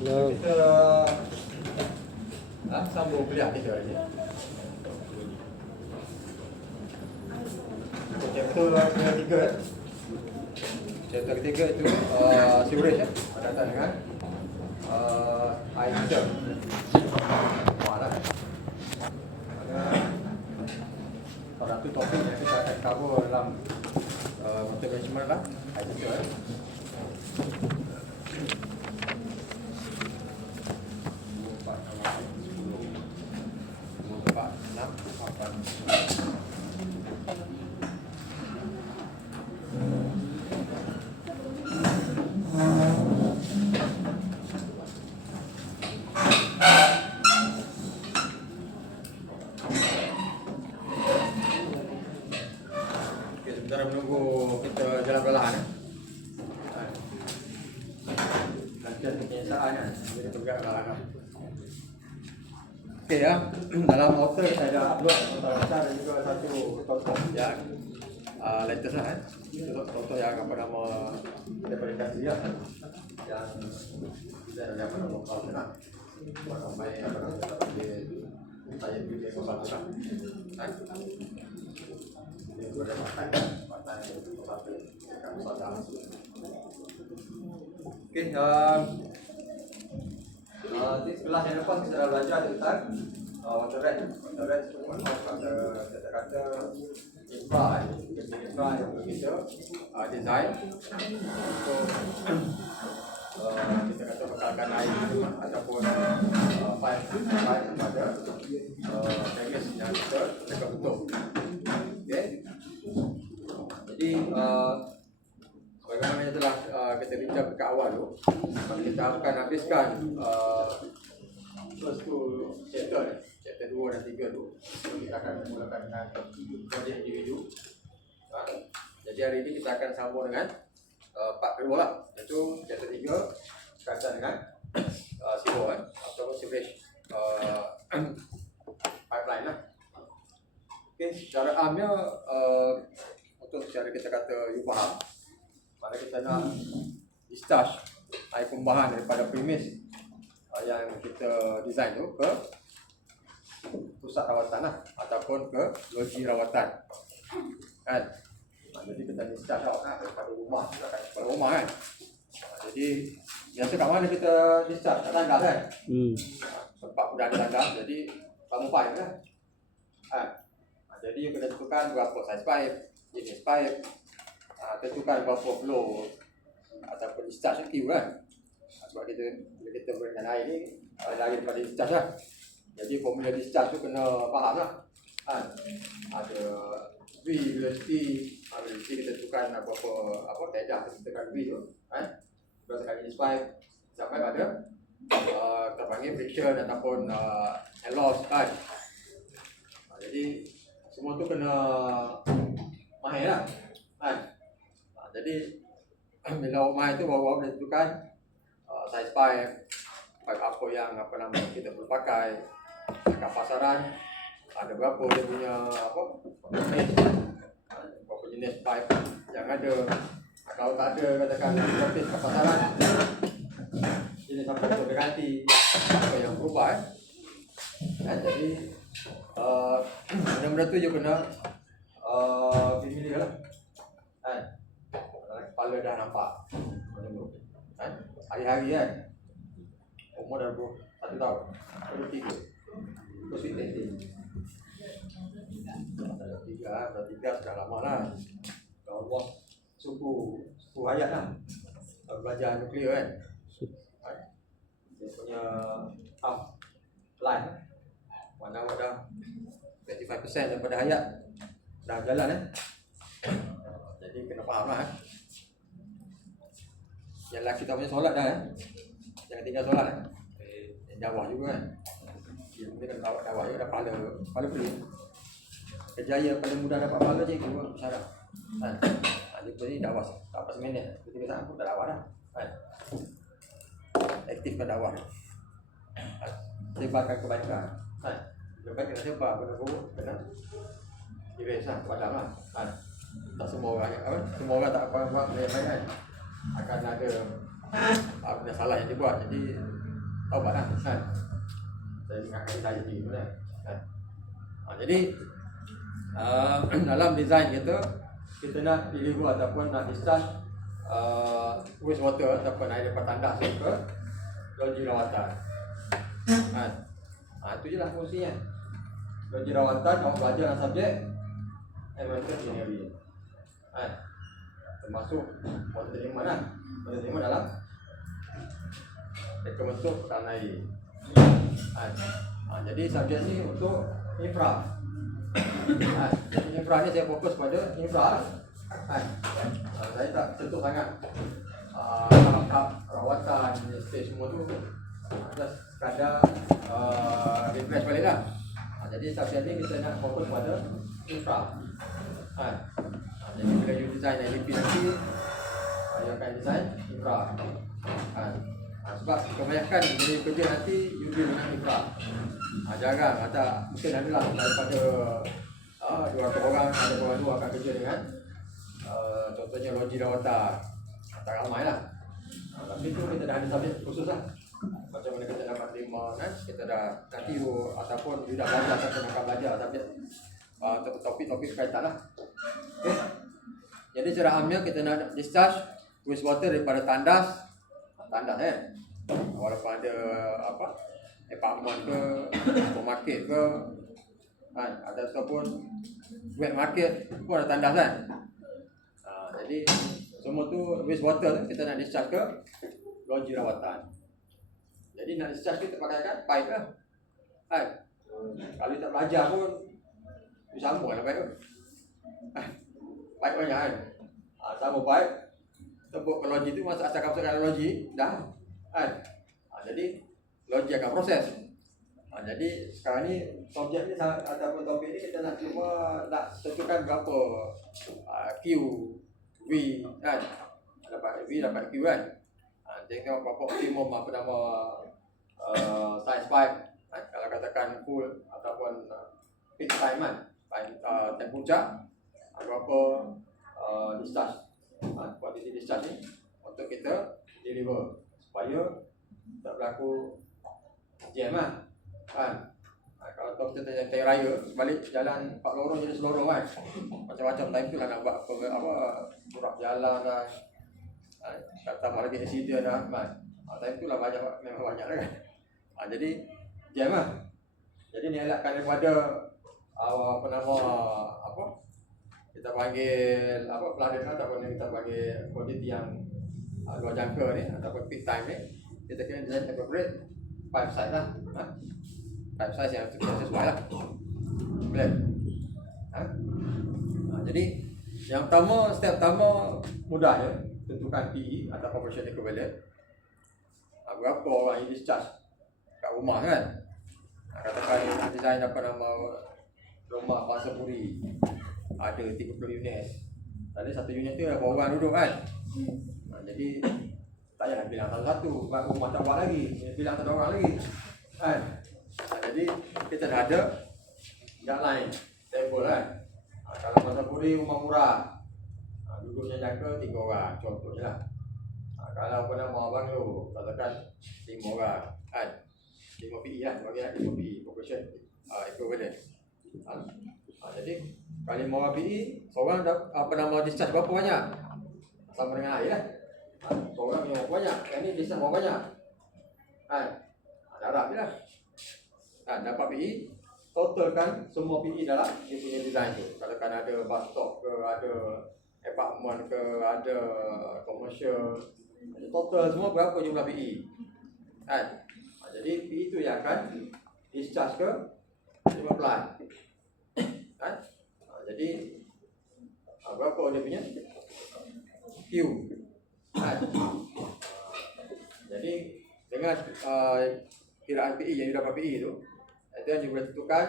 Kita sambung kuliah kita lagi. Chapter ketiga. Chapter ketiga itu sewerage ya. Berkaitan dengan air kita. Mana? Ada satu topik yang kita akan cover dalam water management lah, air kita. Sementara menunggu kita jalan perlahan latihan penyiasaan jadi bergerak perlahan. Okey ya, dalam water saya ada upload contoh besar dan juga satu contoh yang latest lah contoh yang apa nama daripada kajian yang kita ada apa nama kalau nak buat sampai apa nama saya video pasal lah. Okey, di kelas yang lepas kita dah belajar tentang water rate. Water rate kata-kata infra yang kita design untuk kita kata bekalkan air ataupun pipe pada tanggis yang kita bentuk. Okey. Jadi bagaimana yang telah kita bincang ke awal tu, kita akan habiskan first tu chapter 2 dan 3 tu. Kita akan mulakan dengan projek individu. Jadi hari ini kita akan sambung dengan part kedua lah, iaitu chapter 3 berkaitan dengan sewer atau sewerage pipeline lah. Okay, secara amnya untuk secara kita kata you faham, mana kita nak discharge air pembahan daripada premis yang kita design tu ke pusat rawatan lah, ataupun ke loji rawatan kan. Jadi kita discharge daripada rumah, daripada rumah kan. Jadi biasa kat mana kita discharge? Kat tandas kan. Tempat sudah ada tandas, jadi kamu pipe kan. Jadi you kena tentukan berapa saiz pipe, jenis pipe, tentukan berapa flow ataupun discharge Q kan. Sebab bila kita berikan air ni lari daripada discharge lah. Jadi formula discharge tu kena faham lah. Ada V, velocity, velocity kita tentukan berapa kaedah kita tentukan V tu kan. Berdasarkan jenis pipe, sampai pada kita panggil friction ataupun air loss kan. Jadi semua tu kena mahir lah kan. Jadi bila mahir tu baru menentukan saiz pipe apa yang apa nama kita perlu pakai, kat pasaran ada berapa dia punya berapa jenis pipe yang ada. Kalau tak ada katakan jenis kat pasaran, jenis apa yang berganti, apa yang berubah jadi benda-benda tu je kena familiar lah kan. Kepala dah nampak kan? Hari-hari kan, umur dah 21 tahun, 23 terus sweet testing dah 3 sudah lama lah. Kalau bos suku hayat lah, belajar nuklear kan. Dia punya line mana dah 25% daripada hayat dah jalan jadi kena faham lah Yalah kita punya solat dah jangan tinggal solat yang jawah juga kan. Dia kena tahu jawah juga dah pahala beri. Kejayaan paling mudah dapat pahala je itu syarat kan. Dia ni dakwah tak apa seminit, ketika sangat pun tak dakwah dah kan. Aktifkan dakwah sebarkan kebaikan kan. Lebih kena sebar, kena buruk, kena erase lah, padam lah kan. Tak semua orang semua orang tak faham main-main kan. Akan ada benda salah yang dibuat. Jadi taubatlah kan. Saya ingatkan saya jadi kan. Jadi dalam design kita nak deliver ataupun nak discharge wastewater ataupun air daripada tandas ke loji rawatan. Itu je lah fungsinya. Loji rawatan awak belajar dalam subjek environmental engineering. Termasuk water treatment lah. Water treatment dalam bentuk tanah air. Jadi subjek ni untuk infra. Infra ni saya fokus pada infra. Saya tak sentuh sangat tahap rawatan, stage semua tu. Just sekadar refresh balik lah. Jadi subjek ni kita nak fokus pada infra. Jadi bila you design LDP nanti, you akan design infra. Sebab kebanyakan bila kerja nanti you deal dengan infra. Jarang ada, mungkin ada lah daripada 200 orang, ada orang tu akan kerja dengan contohnya loji rawatan. Tak ramai lah. Tapi tu kita dah ada subjek khusus lah. Macam mana kita dapat terima kan, kita dah nanti you ataupun you dah belajar ataupun akan belajar subjek topik-topik berkaitan lah. Okay. Jadi secara amnya kita nak discharge wastewater daripada tandas walaupun ada apartment ke, supermarket ke, ataupun wet market pun ada tandas kan. Jadi semua tu wastewater tu kita nak discharge ke loji rawatan. Jadi nak discharge kita pakaikan pipe lah. Kalau tak belajar pun disambung lah pipe tu. Pipe banyak kan. Sambung pipe, tembuk ke loji tu, masa asalkan masuk ke loji dah. Jadi loji akan proses. Jadi sekarang ni subjek ni ataupun topik ni kita nak cuba nak tentukan berapa Q, V kan. Dapat V, dapat Q kan. Tengok berapa optimum size pipe. Kalau katakan full ataupun peak time kan. Time puncak berapa discharge. Quantity discharge ni untuk kita deliver supaya tak berlaku jam lah. Kalau kita tanya raya balik jalan 4 lorong jadi selorong kan. Macam-macam time tu lah nak buat burak jalan kan. Kata lagi accident lah kan. Time tu lah memang banyak lah kan. Jadi jam lah. Jadi ni elakkan daripada kita panggil flooded ataupun kita panggil kondisi yang luar jangka ni ataupun peak time ni, kita kena design appropriate pipe size lah. Pipe size yang sesuai lah. Boleh? Jadi yang pertama, step pertama mudah je. Tentukan PE atau population equivalent. Berapa orang yang discharge kat rumah kan. Katakan design rumah Bangsa Puri, ada 30 unit. Tadi satu unit tu berapa orang duduk kan. Jadi tak payahlah bilang satu-satu, sebab rumah tak buat lagi, bilang satu orang lagi kan. Jadi kita dah ada guideline table kan. Kalau Bangsa Puri rumah murah, duduknya jangka 3 orang contohnya lah. Kalau banglo, katakan 5 orang kan. 5 PE lah, bagi 5 PE population equivalent. Jadi kalau 5 orang PE, seorang discharge berapa banyak? Sama dengan air lah. Seorang yang banyak, yang ni discharge berapa banyak? Darab je lah. Dapat PE, totalkan semua PE dalam dia punya design tu. Katakan ada bus stop ke, ada apartment ke, ada commercial, total semua berapa jumlah PE. Jadi PE tu yang akan discharge ke treatment plant. Jadi berapa dia punya Q. Jadi dengan kiraan PE yang dapat PE tu, itu yang boleh tentukan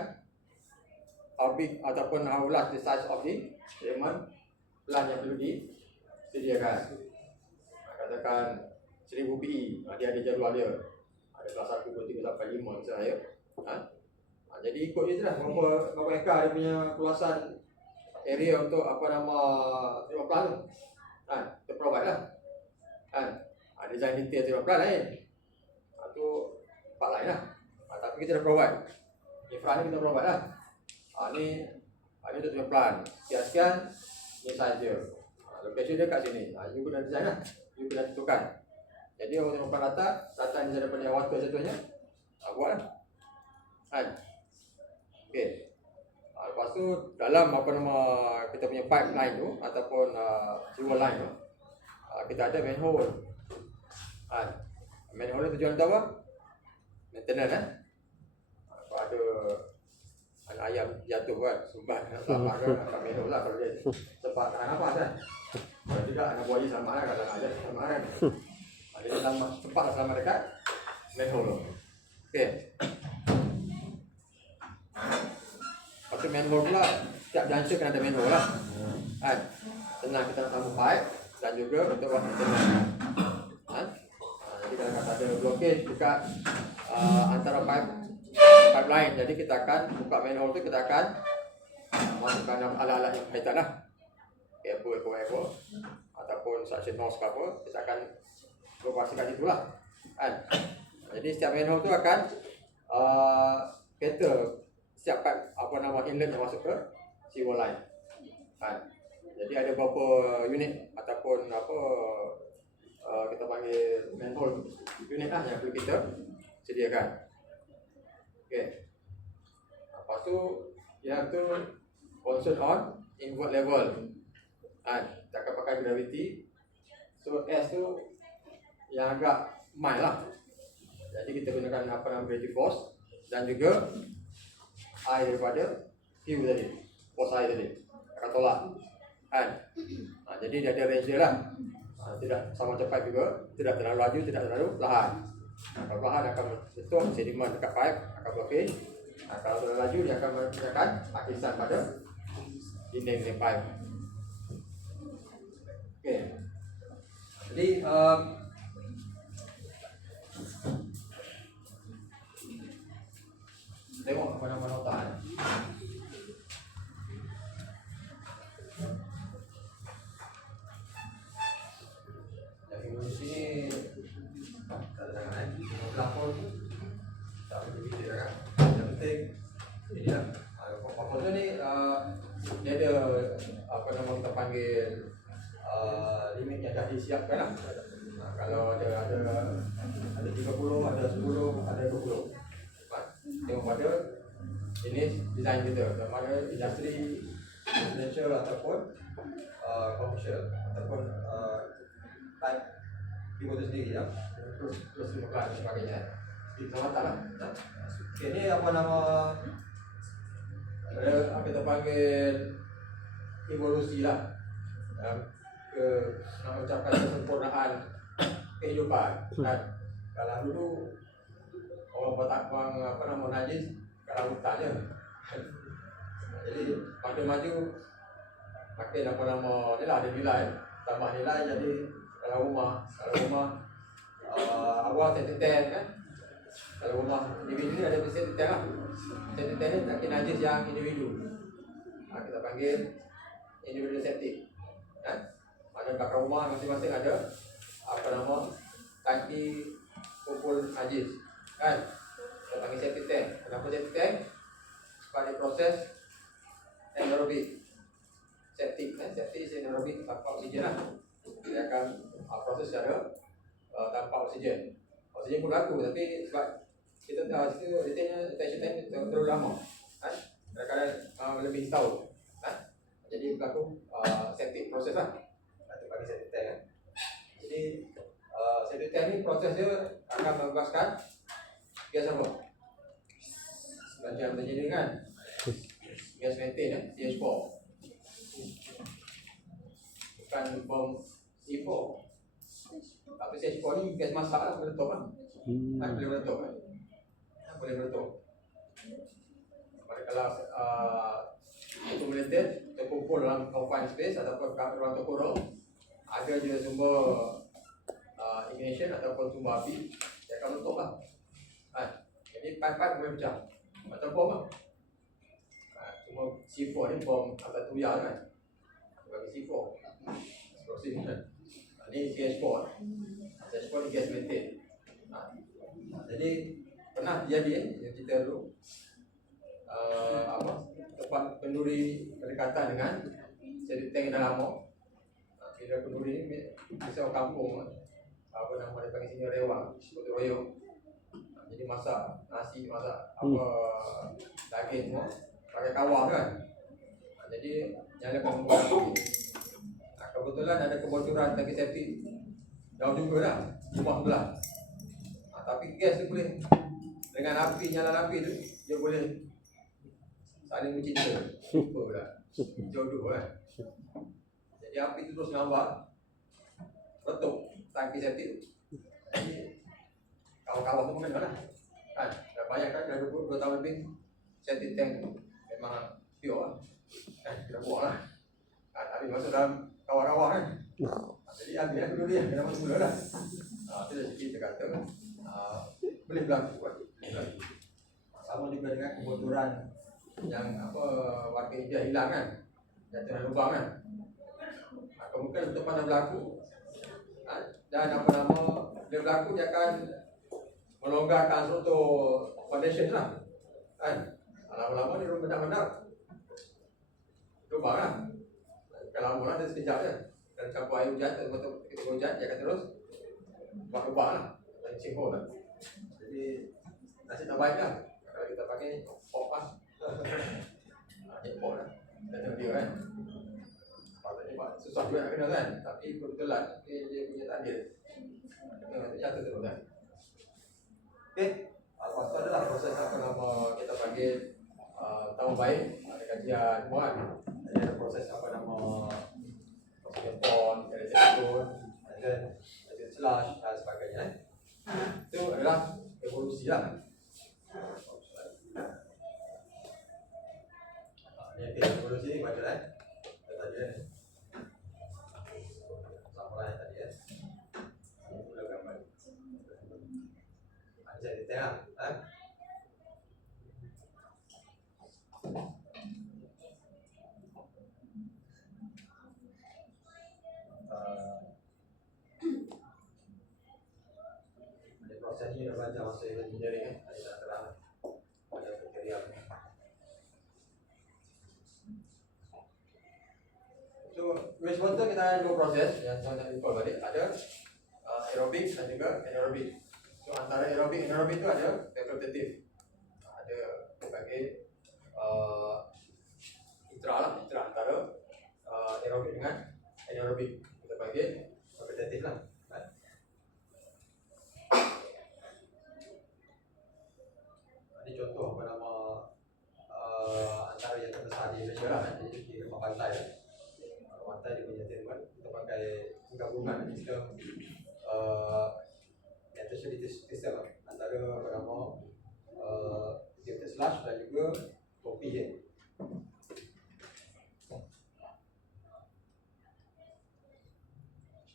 how big ataupun how large the size of the treatment plant yang perlu disediakan. Katakan 1000 PE, dia ada jadual dia. Ada kelas 1, 2, 3 sampai 5 misalnya. Jadi ikut je lah berapa ekar dia punya keluasan area untuk treatment plant tu. Kita provide lah. Design detail tu plan lain. Tu part lain lah. Tapi kita dah provide. Infra ni kita provide lah. Ni tu punya plan. Sekian-sekian ni saja. Location dia kat sini. You kena design lah. You kena tentukan. Jadi orang tengok plan data ni daripada water satunya. Buat lah. Kan? Okay. Lepas tu dalam kita punya pipeline tu ataupun sewer line tu, kita ada manhole. Manhole ni tujuan untuk apa? Maintenance Kalau ada anak ayam jatuh kan, sumbat nak selamat kan, akan manhole lah kalau dia sempat tahan nafas kan. Kalau tidak anak buaya selamat lah, kalau ada selamat kan. Dia selamat, cepat selamat dekat manhole tu. Okay. Lepas tu manhole pula, setiap junction kena ada manhole lah. Kan? Senang kita nak sambung pipe dan juga untuk buat maintenance. Jadi kalau kata ada blockage dekat antara pipeline, jadi kita akan buka manhole tu, kita akan masukkan alat-alat yang berkaitan lah. Echo ataupun suction hose ke apa, kita akan beroperasikan itulah. Kan? Jadi setiap manhole tu akan cater setiap inlet yang masuk ke sewer line. Kan? Jadi ada beberapa unit ataupun kita panggil manhole unit lah yang perlu kita sediakan. Okay. Lepas tu yang tu concern on invert level. Kita akan pakai gravity. So S tu yang agak mild lah. Jadi kita gunakan gravity force dan juga air daripada Q tadi, force air tadi akan tolak. Jadi dia ada range dia lah. Tidak sama cepat juga, tidak terlalu laju, tidak terlalu perlahan. Kalau perlahan akan bentuk sedimen dekat pipe, akan blockage. Kalau terlalu laju dia akan menyebabkan akisan pada dinding pipe. Okay. Jadi tengok apa nama nota. Di sini kadang-kadang pelapor tak begitu dia kan. Yang penting ini lah. Pelapor tu ni dia ada kita panggil limit yang dah disiapkan lah. Kalau ada 30, ada 10, ada 20. Tengok pada jenis design kita, sama ada industri, residential ataupun commercial ataupun type tipe tu sendiri ya. Terus bukan dan sebagainya. Keselamatan lah. Okay, ni apa nama kita panggil evolusi lah. Nak ucapkan kesempurnaan kehidupan. Kalau dulu orang najis kat hutan je. Jadi makin maju makin ni lah ada nilai, tambah nilai. Jadi kalau rumah awal set-ten kan. Kalau rumah individu ni ada set-ten lah. Set-ten ni tak kena najis yang individu. Kita panggil individu septic. Mana belakang rumah masing-masing ada tangki kumpul najis. Kan? Kita panggil septic tank. Kenapa septic tank? Sebab dia proses anaerobik. Septic is anaerobik tanpa oksigen lah. Dia akan proses secara tanpa oksigen. Oksigen pun berlaku, tapi sebab kita tahu situ detention time terlalu lama. Kadang-kadang lebih setahun. Jadi berlaku septic proses lah. Kita panggil septic tank. Jadi septic tank ni proses dia akan membebaskan gas apa? Macam terjadi kan? Gas metan CH4. Bukan bom C4. Tapi CH4 ni gas masak lah, meletup lah. Boleh meletup kan? Boleh meletup. Kalau itu meletup, terkumpul dalam confined space ataupun ruang terkurung, ada je sumber ignition ataupun sumber api, dia akan meletup lah. Jadi pipe-pipe boleh pecah. Macam bom lah. Cuma C4 ni bom agak tuyar kan. Bagi C4 eksplosif kan. Ni CH4. dashboard gas methane. Jadi pernah jadi yang kita dulu tempat penduri berdekatan dengan jadi tank dah lama. Bila penduri ni bisa kampung nama dia panggil sini rewang, seperti royong. Jadi masak nasi, masak daging semua pakai kawah kan. Jadi nyalakan api. Kebetulan ada kebocoran tangki septik jauh juga dah, rumah sebelah. Tapi gas tu boleh dengan api, nyala api tu dia boleh saling bercinta. Super pula. Jodoh kan. Jadi api tu terus nampak retuk tangki septik tu. Jadi kawan-kawan tu mengenal lah. Kan, dah banyak kan, dah 22 tahun lebih septic tank tu memang pure lah. Kita buang lah. Habis masuk dalam kawah-kawah kan. Jadi habis lah dulu dia, kena masuk mula lah. Itu dah sikit dia kata boleh berlaku kan. Sama juga dengan kebocoran yang warga India hilang kan. Yang tengah lubang kan. Mungkin lepas dah berlaku dan dia berlaku dia akan melonggarkan suatu foundation lah kan. Lama-lama dia benar-benar lubang lah. Kalau lama lah dia sekejap je. Dan campur air hujan, ketika hujan dia akan terus buat lubang lah. Dan sinkhole lah. Jadi nasib tak baik lah kalau kita pakai pop lah. Pop lah. Dan dia kan patutnya susah juga nak kena kan. Tapi kebetulan dia punya takdir. Jatuh terus kan. Okay. Lepas tu adalah proses kita panggil tahun baik. Ada kajian buat. Ada proses pon, ada telefon, ada slash dan sebagainya. Itu adalah evolusi lah. Ini evolusi ni macam mana? Tadi kan sama lah tadi ya. Ini mula gambar. Ada di tengah, ada proses ni dah baca masa engineering kan. Ada tak terang. Ada kriteria. So, wastewater kita ada dua proses yang saya nak recall balik. Ada aerobik dan juga anaerobik. So, antara aerobik dan anaerobik itu ada fakultatif. Ada berbagai intra antara aerobik dengan anaerobik. Kita panggil fakultatif lah. Ini contoh antara yang terbesar di Malaysia lah. Jadi di rumah pantai lah. Pantai dia punya treatment kita pakai gabungan sistem tertiary system antara filter slush dan juga topi je.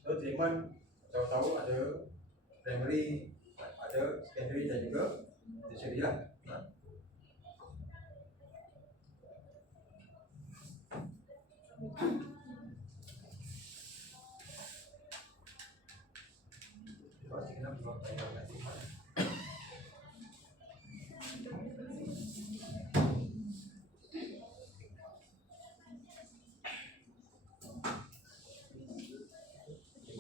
So treatment tahu-tahu ada primary, ada secondary dan juga tertiary lah.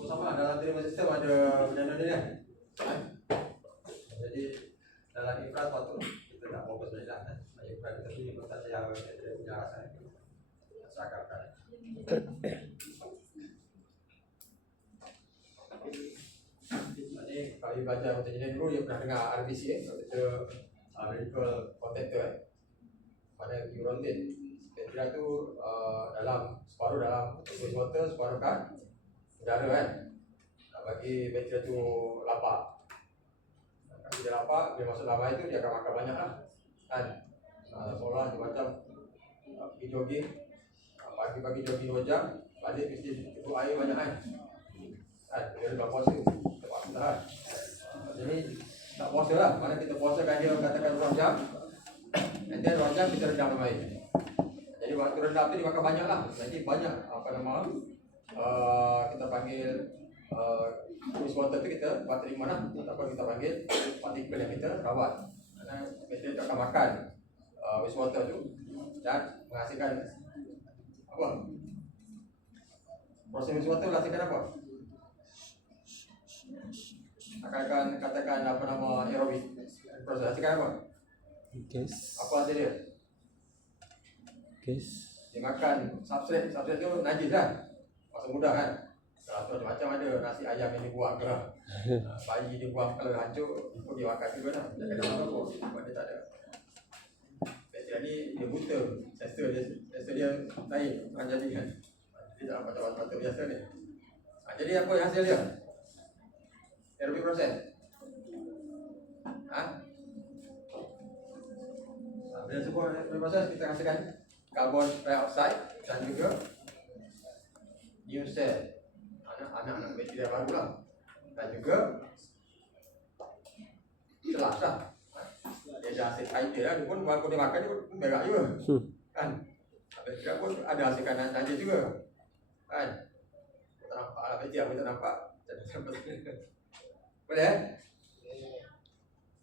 Sama dalam terima sistem ada benda-benda ni kan. Jadi dalam infra patut kita tak fokus belajar kan. Infra kita punya proses yang kita punya rasa asalkan. Jadi kalau belajar untuk engineer dulu dia pernah dengar RBC itu radical contactor. Mana uronate. Kira tu dalam separuh dalam wastewater, separuh kan udara kan. Bagi bakteria tu lapar. Kalau dia lapar, dia masuk lama itu dia akan makan banyak lah. Kan? Seolah macam pergi jogging, pagi-pagi jogging 2 jam, balik mesti itu air banyak kan. Kan? Dia dah puasa, tempat kita kan. Jadi tak puasa lah. Mana kita puasakan dia katakan 2 jam, and then 2 jam kita rendam air. Jadi waktu rendam tu dia makan banyak lah. Jadi banyak kita panggil wastewater tu kita terima ataupun kita panggil partikel yang kita rawat. Karena bakteria akan makan wastewater tu dan menghasilkan apa? Proses wastewater menghasilkan apa? Akan katakan apa nama aerobik. Proses menghasilkan apa? Gas. Apa hasil dia? Gas. Dia makan substrat tu najis kan? Masa mudah kan? Kalau macam-macam ada nasi ayam yang dibuang ke bayi dibuang kalau hancur pun dia makan juga lah. Dia kena makan pun sebab dia tak ada. Bakteria ni dia buta. Sester dia lain bukan jadi kan. Dia tak macam batu biasa ni. Jadi apa yang hasil dia? Aerobic proses. Bila sebut aerobic proses kita hasilkan karbon dioksida dan juga new cell. Anak-anak bakteria baru lah. Dan juga selas lah. Dia ada hasil air dia lah. Dia pun walaupun dia makan dia pun berak juga. Kan? Bakteria pun ada hasilkan najis juga. Kan? Tak nampak lah bakteria pun tak nampak. Boleh?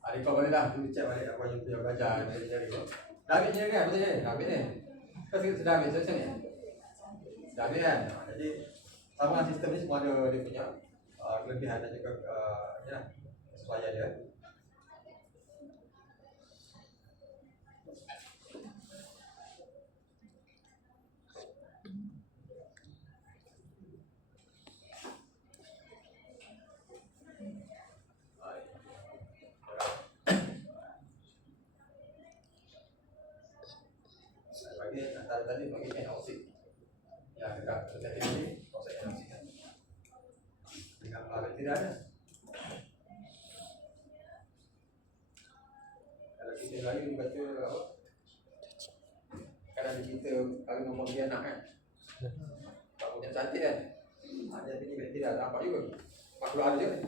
Adik kau boleh lah. Dulu cek balik apa yang dia belajar. Cari. Dah habis ni kan? Betul je? Dah habis ni? Kau sudah habis session ni? Dah habis kan? Jadi sama sistem ni semua ada dia punya kelebihan dan juga kesesuaian dia. Bagi antara tadi bagi NOC yang dekat sosial ini proses NOC kan dengan bakteria ada. Kalau kita layu baca apa? Kadang kita kalau nombor dia anak kan, tak punya cantik kan, ada punya bakteria nampak juga makhluk ada je kan.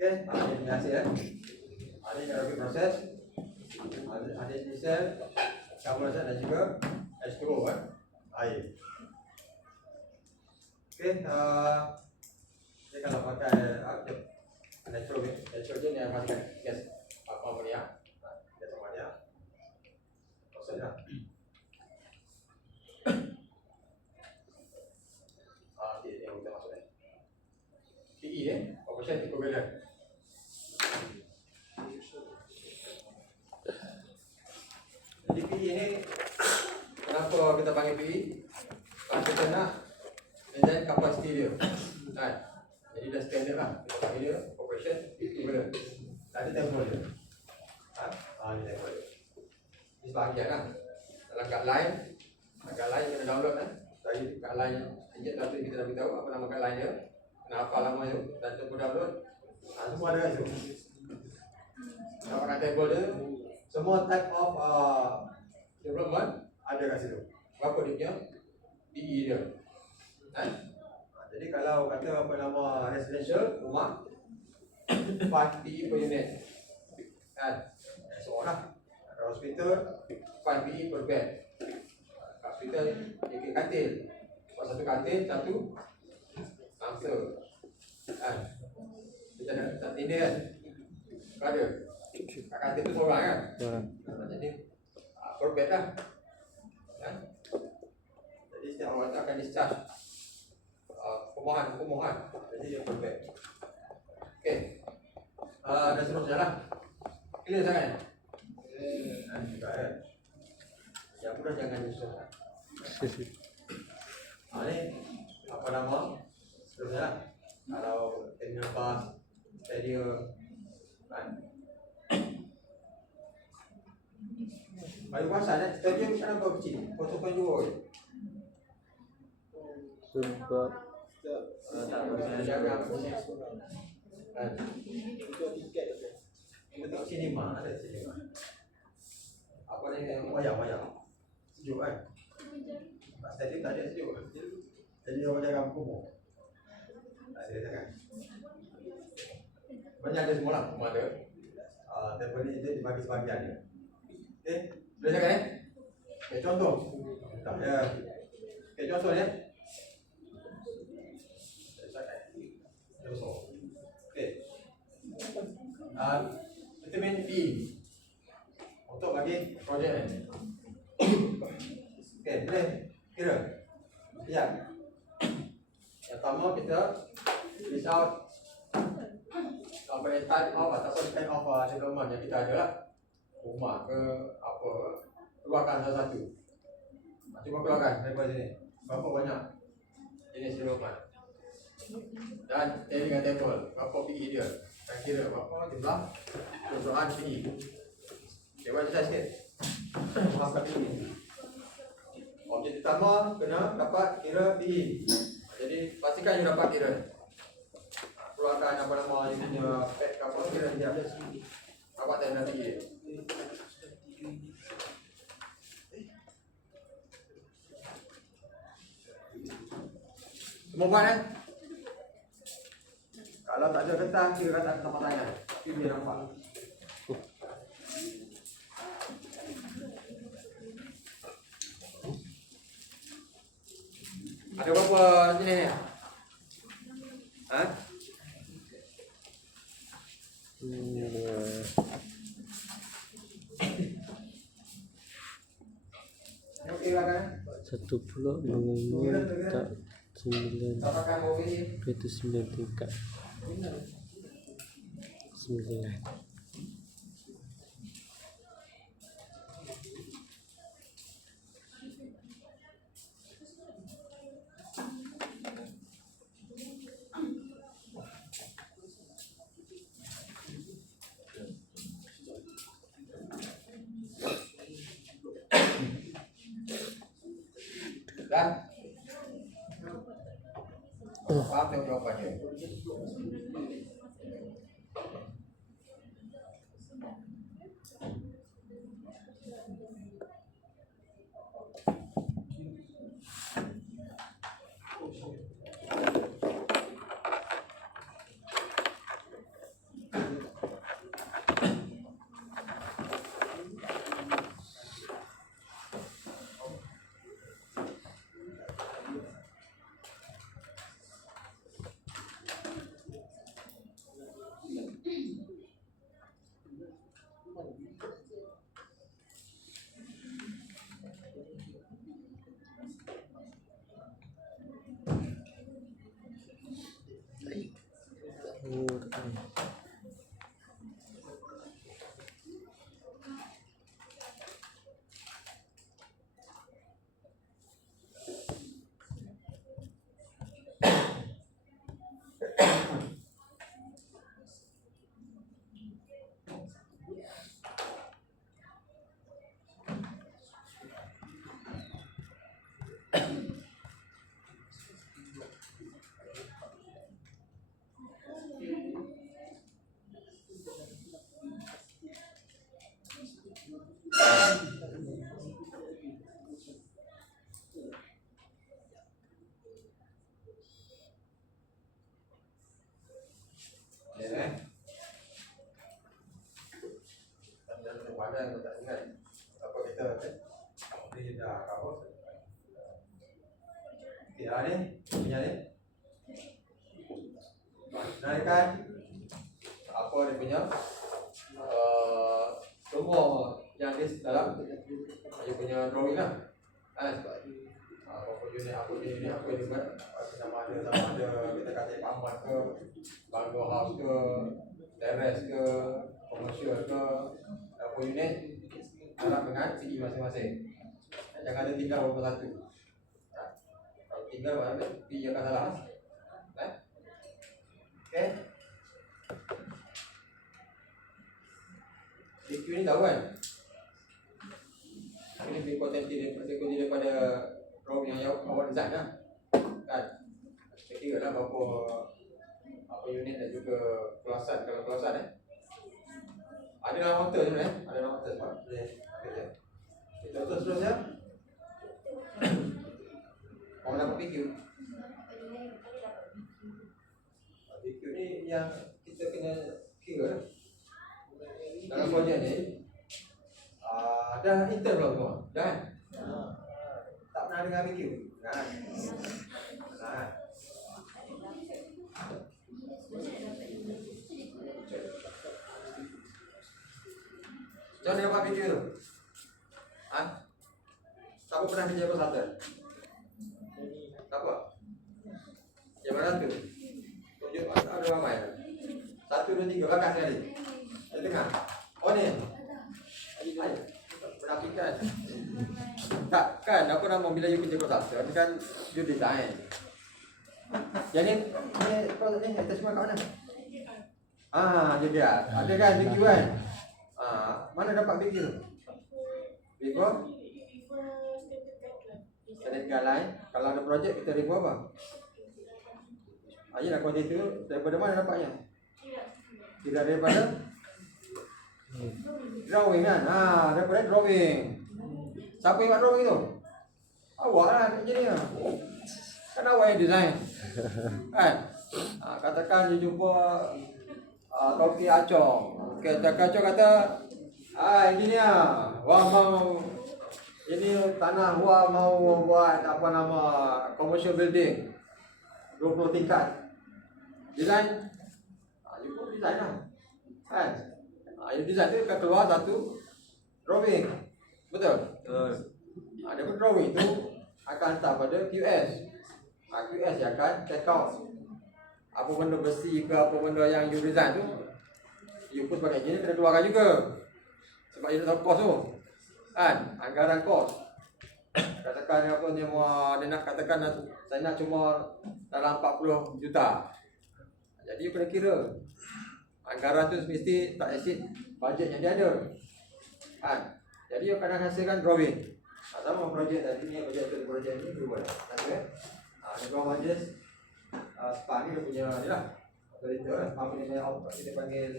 Okay, ini hasil kan. Ini aerobic proses. Ada diesel, karbon dioksida dan juga H2O kan, air. Okey, dia kalau pakai nitrogen yang menghasilkan gas amonia, gas amonia, prosesnya. Okey, yang kita masuk ni. PE operation equivalent. Jadi PE ni kenapa kita panggil PE? Kalau kita nak design kapasiti dia kan? Jadi dah standard lah. Kita panggil dia operation equivalent. Tadi table dia. Ni table dia. Ni sebahagian lah. Dalam guideline kita download kan. Dari guideline yang tadi kita dah beritahu apa nama guideline dia, kenapa lama tu dan tempoh download. Semua ada kat situ. Kalau pakai table dia, semua type of development ada kat situ. Berapa dia punya PE dia. Jadi kalau kata apa nama residential rumah 5 PE per unit. Kan? Seorang. Kalau hospital 5 PE per bed. Hospital dia katil. Satu katil, satu langsung. Kan? Kita nak tenda kan? Ada. Katil tu seorang kan? Jadi per bed lah. Kan? Jadi setiap orang tu akan discharge pemohon. Jadi dia per bed. Okey. Dah seterusnya lah. Clear sangat? Juga kan? Yang mudah jangan disusahkan. Ni apa nama? Seterusnya lah. Kalau terminal bus, stadium, kan? Bayu pasal stadium sana berapa kecil? 0.2 je. Sebab Untuk sinema ada sinema. Apa ni wayang sejuk kan? Stadium tak ada sejuk. Jadi orang jaga kumuh. Tak ada kan? Banyak ada semua lah, semua ada. Table ni dia dibagi sebahagian dia. Okey, boleh cakap eh? Okay, contoh. Tak ya. Okay, contoh ni. besar. Okey. Vitamin D untuk bagi projek ni. Okey, boleh kira. Ya. Yang pertama kita list out type of ataupun kind of development yang kita ada lah. Rumah ke apa, keluarkan salah satu. Cuba keluarkan daripada sini. Berapa banyak jenis development. Dan dengan table, berapa PE dia. Dan kira berapa jumlah keseluruhan PE. Okay, buat saya sikit. Maafkan PE. Objek pertama kena dapat kira PE. Jadi pastikan you dapat kira. Keluarkan apa nama you punya pack apa kira dia. Dapat tanda PE. Semua buat Kalau tak ada kertas, kira tak ada tempat tangan. Tapi dia nampak. Ada berapa jenis ni? Ha? Okey lah kan? Satu pula bangunan tak 9 Dapatkan mobil ni. 9 tingkat 9. Dan faham yang jawapannya. Mana yang tak ingat apa kita ni dah apa kira ni punya ni naikkan apa dia punya semua yang di dalam dia punya drawing lah apa unit apa ni sama ada kita kata pamat ke banglo house ke terrace ke commercial ke apa unit harap dengan segi masing-masing. Jangan ada tinggal berapa satu. Kalau tinggal mana P akan salah. Okey. PQ ni tahu kan? Ini lebih potensi daripada drawing yang awak design lah. Kan? Saya kira lah berapa unit dan juga keluasan. Kalau keluasan ada dalam hotel je ada dalam hotel sebab boleh ambil je. Kita terus seterusnya. Orang dapat PQ. PQ ni yang kita kena kira dalam projek ni. Dah intern belum semua? Dah kan? Tak pernah dengar PQ? Nah. Macam mana dapat video tu? Ha? Siapa pernah kerja consultant? Siapa? Yang mana tu? Tunjuk ada ramai. 1, 2, 3 belakang sekali. Yang tengah. Oh ni. Ayo. Penafikan. Tak kan apa nama bila you kerja consultant kan you design. Yang ni projek ni attachment kat mana? Dia. Ada kan video kan? Mana dapat video tu? Before Standard guideline. Kalau ada projek kita review apa? Ayolah kau itu daripada mana dapatnya? Tidak daripada drawing kan? Daripada drawing. Siapa yang buat drawing tu? Awak lah engineer. Kan awak yang design. Kan? Katakan you jumpa Toki Acong. Okay, Toki Acong kata, engineer, wah mau ini tanah wah mau buat apa nama commercial building 20 tingkat. Design, you pun design lah. Kan? You design tu akan keluar satu drawing. Betul? Ada pun drawing tu akan hantar pada QS. QS yang akan check out apa benda besi ke apa benda yang you design tu. You pun sebagai engineer kena keluarkan juga. Sebab you nak tahu kos tu. Kan? Anggaran kos. Katakan apa dia nak katakan saya nak cuma dalam 40 juta. Jadi you kena kira anggaran tu mesti tak exceed bajet yang dia ada. Kan? Jadi you akan hasilkan drawing. Sama projek tadi ni, projek ni dua. Satu ni dua majlis. SPA ni dia punya ni lah. Authority lah. SPA punya kita panggil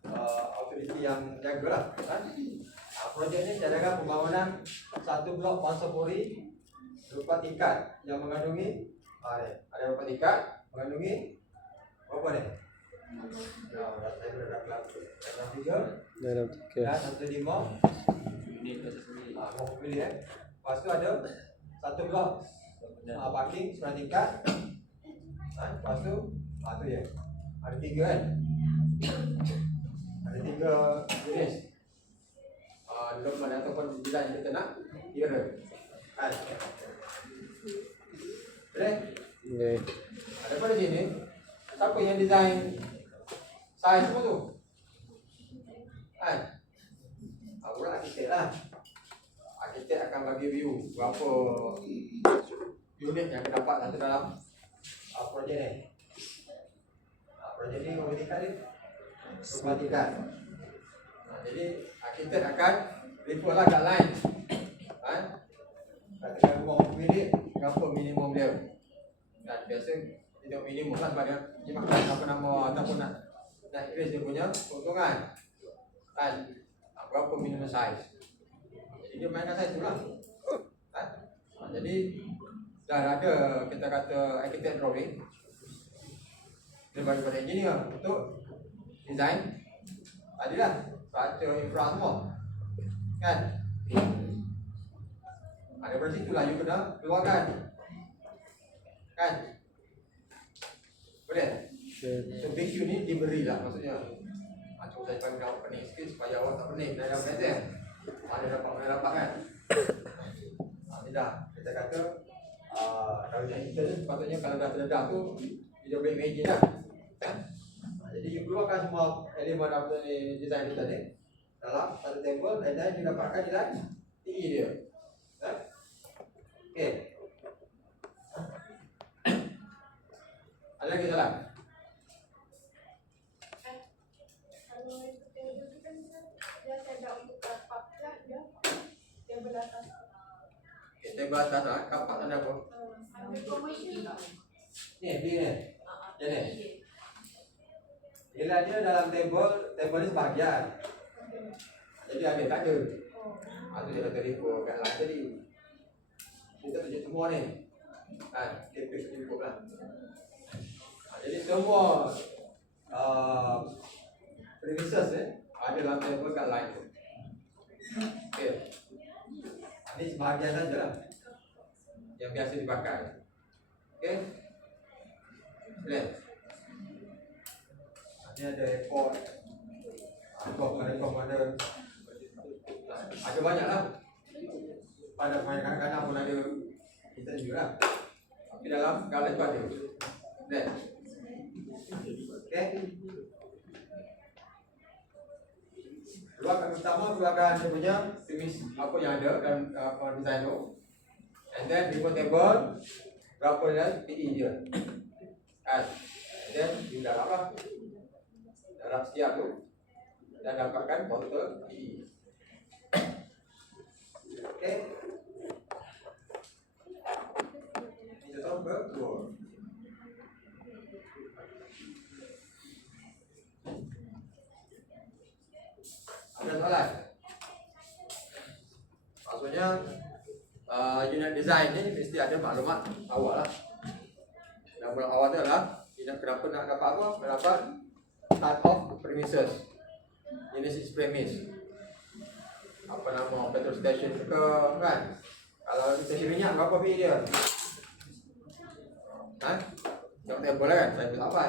authority yang jaga lah. Kan? Projek ni cadangkan pembangunan satu blok Pansapuri berupa tingkat yang mengandungi ada berupa tingkat mengandungi berapa ni? Saya berada dalam 3 Dalam 3 dan 1 5 mau pilih Lepas tu ada satu blok parking 9 tingkat. Lepas tu tu je. Ada 3 kan? Ada 3 jenis. Development ataupun design yang kita nak kira. Kan? Boleh? Boleh. Daripada sini, siapa yang design size semua tu? Kan? Pula arkitek lah. Arkitek akan bagi view berapa unit yang dapat satu dalam projek ni. Projek ni berapa tingkat ni? 2 tingkat. Jadi arkitek akan refer lah guideline. Katakan rumah pemilik berapa minimum dia. Dan biasa tidak minimum lah sebab dia makan apa nama ataupun nak increase dia punya keuntungan. Kan? Berapa minimum size. Jadi dia mainkan size tu lah. Kan? Jadi dah ada kita kata architect drawing. Dia bagi pada engineer untuk design. Tadilah structure infra semua. Kan? Daripada situ lah you kena keluarkan. Kan? Boleh? So BQ ni diberilah maksudnya. Cuma saya panggil awak pening sikit supaya awak tak pening dalam present. Mana dapat kan? Tidak. Kita kata kalau kita tu sepatutnya kalau dah terdedah tu dia boleh imagine lah. Kan? Jadi you keluarkan semua elemen apa ni design kita ni dalam satu table dan you dapatkan nilai tinggi dia. Kan? Okey. Ada lagi salah? Table atas lah, kapak tanda apa? Ni, ni. Nilai dia dalam table ni sebahagian. Jadi ada tak ada. Itu dia kata repo kat lain tadi. Kita tunjuk semua ni. Kan, kepis cukup lah. Jadi semua premises ada dalam table kat lain tu. Okey. Ini sebahagian saja lah yang biasa dipakai. Okey. Boleh. Ini ada ekor. Ekor mana Ada banyak lah. Pada pemain kanak-kanak pun ada kita juga lah. Di dalam skala itu ada. Then, okay. Keluarkan pertama keluarkan dia punya premis apa yang ada dan design tu. And then report table berapa dan PE dia. And then di dalam lah. Dalam setiap tu dan dapatkan total PE. Okay. Kita tahu betul. Ada soalan? Maksudnya unit design ni mesti ada maklumat awal lah. Maklumat awal tu adalah kenapa nak dapat apa? Mendapat type of premises. Jenis premise. Apa nama petrol station ke kan? Kalau stesen minyak berapa PE dia? Kan? Tak boleh kan? Saya tak apa.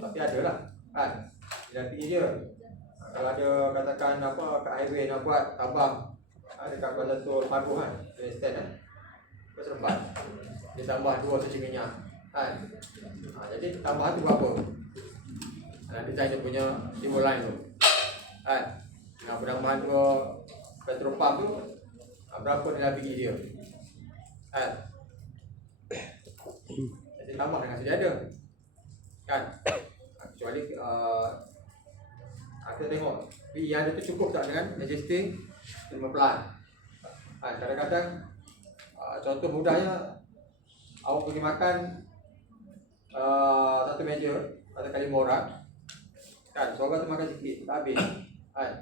Tapi ada lah kan? Dia PE dia. Kalau ada katakan apa kat highway nak buat tambang dekat Kuala Satu Pagu kan, dia stand kan, ke Seremban dia tambah 2 sesi minyak kan. Jadi tambahan tu berapa? Design dia punya timbul line tu kan. Penambahan tu petrol pump tu berapa dia bagi dia kan. Jadi tambah dengan sedia ada kan. Kecuali kita tengok yang ada tu cukup tak dengan existing ilmu plan. Kadang-kadang contoh mudahnya awak pergi makan satu meja katakan 5 orang kan, seorang tu makan sikit tak habis kan.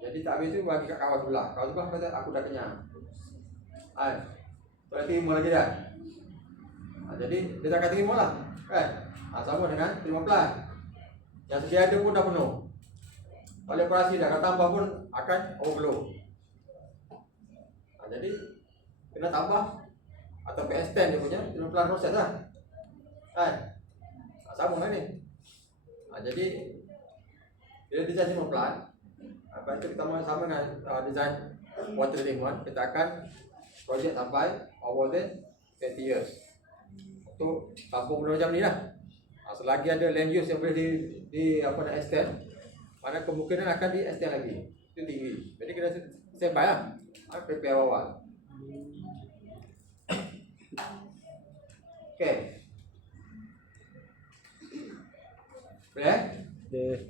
Jadi tak habis tu bagi kat kawan sebelah. Kawan sebelah kata aku dah kenyang kan. Berarti 5 lagi dah. Jadi dia tak kata 5 lah kan. Sama dengan ilmu plan. Yang sedia ada pun dah penuh. Oleh operasi dah akan tambah pun akan overload. Jadi kena tambah atau extend dia punya plan proses lah kan. Sama kan ni. Jadi bila design plan, apa itu kita sama dengan design water treatment, kita akan projek sampai over than 20 years. Untuk kampung benda macam ni lah. Selagi ada land use yang boleh di apa nak extend, mana kemungkinan akan di extend lagi. Itu tinggi. Jadi kita standby lah. Prepare awal. Okay. Boleh? Boleh.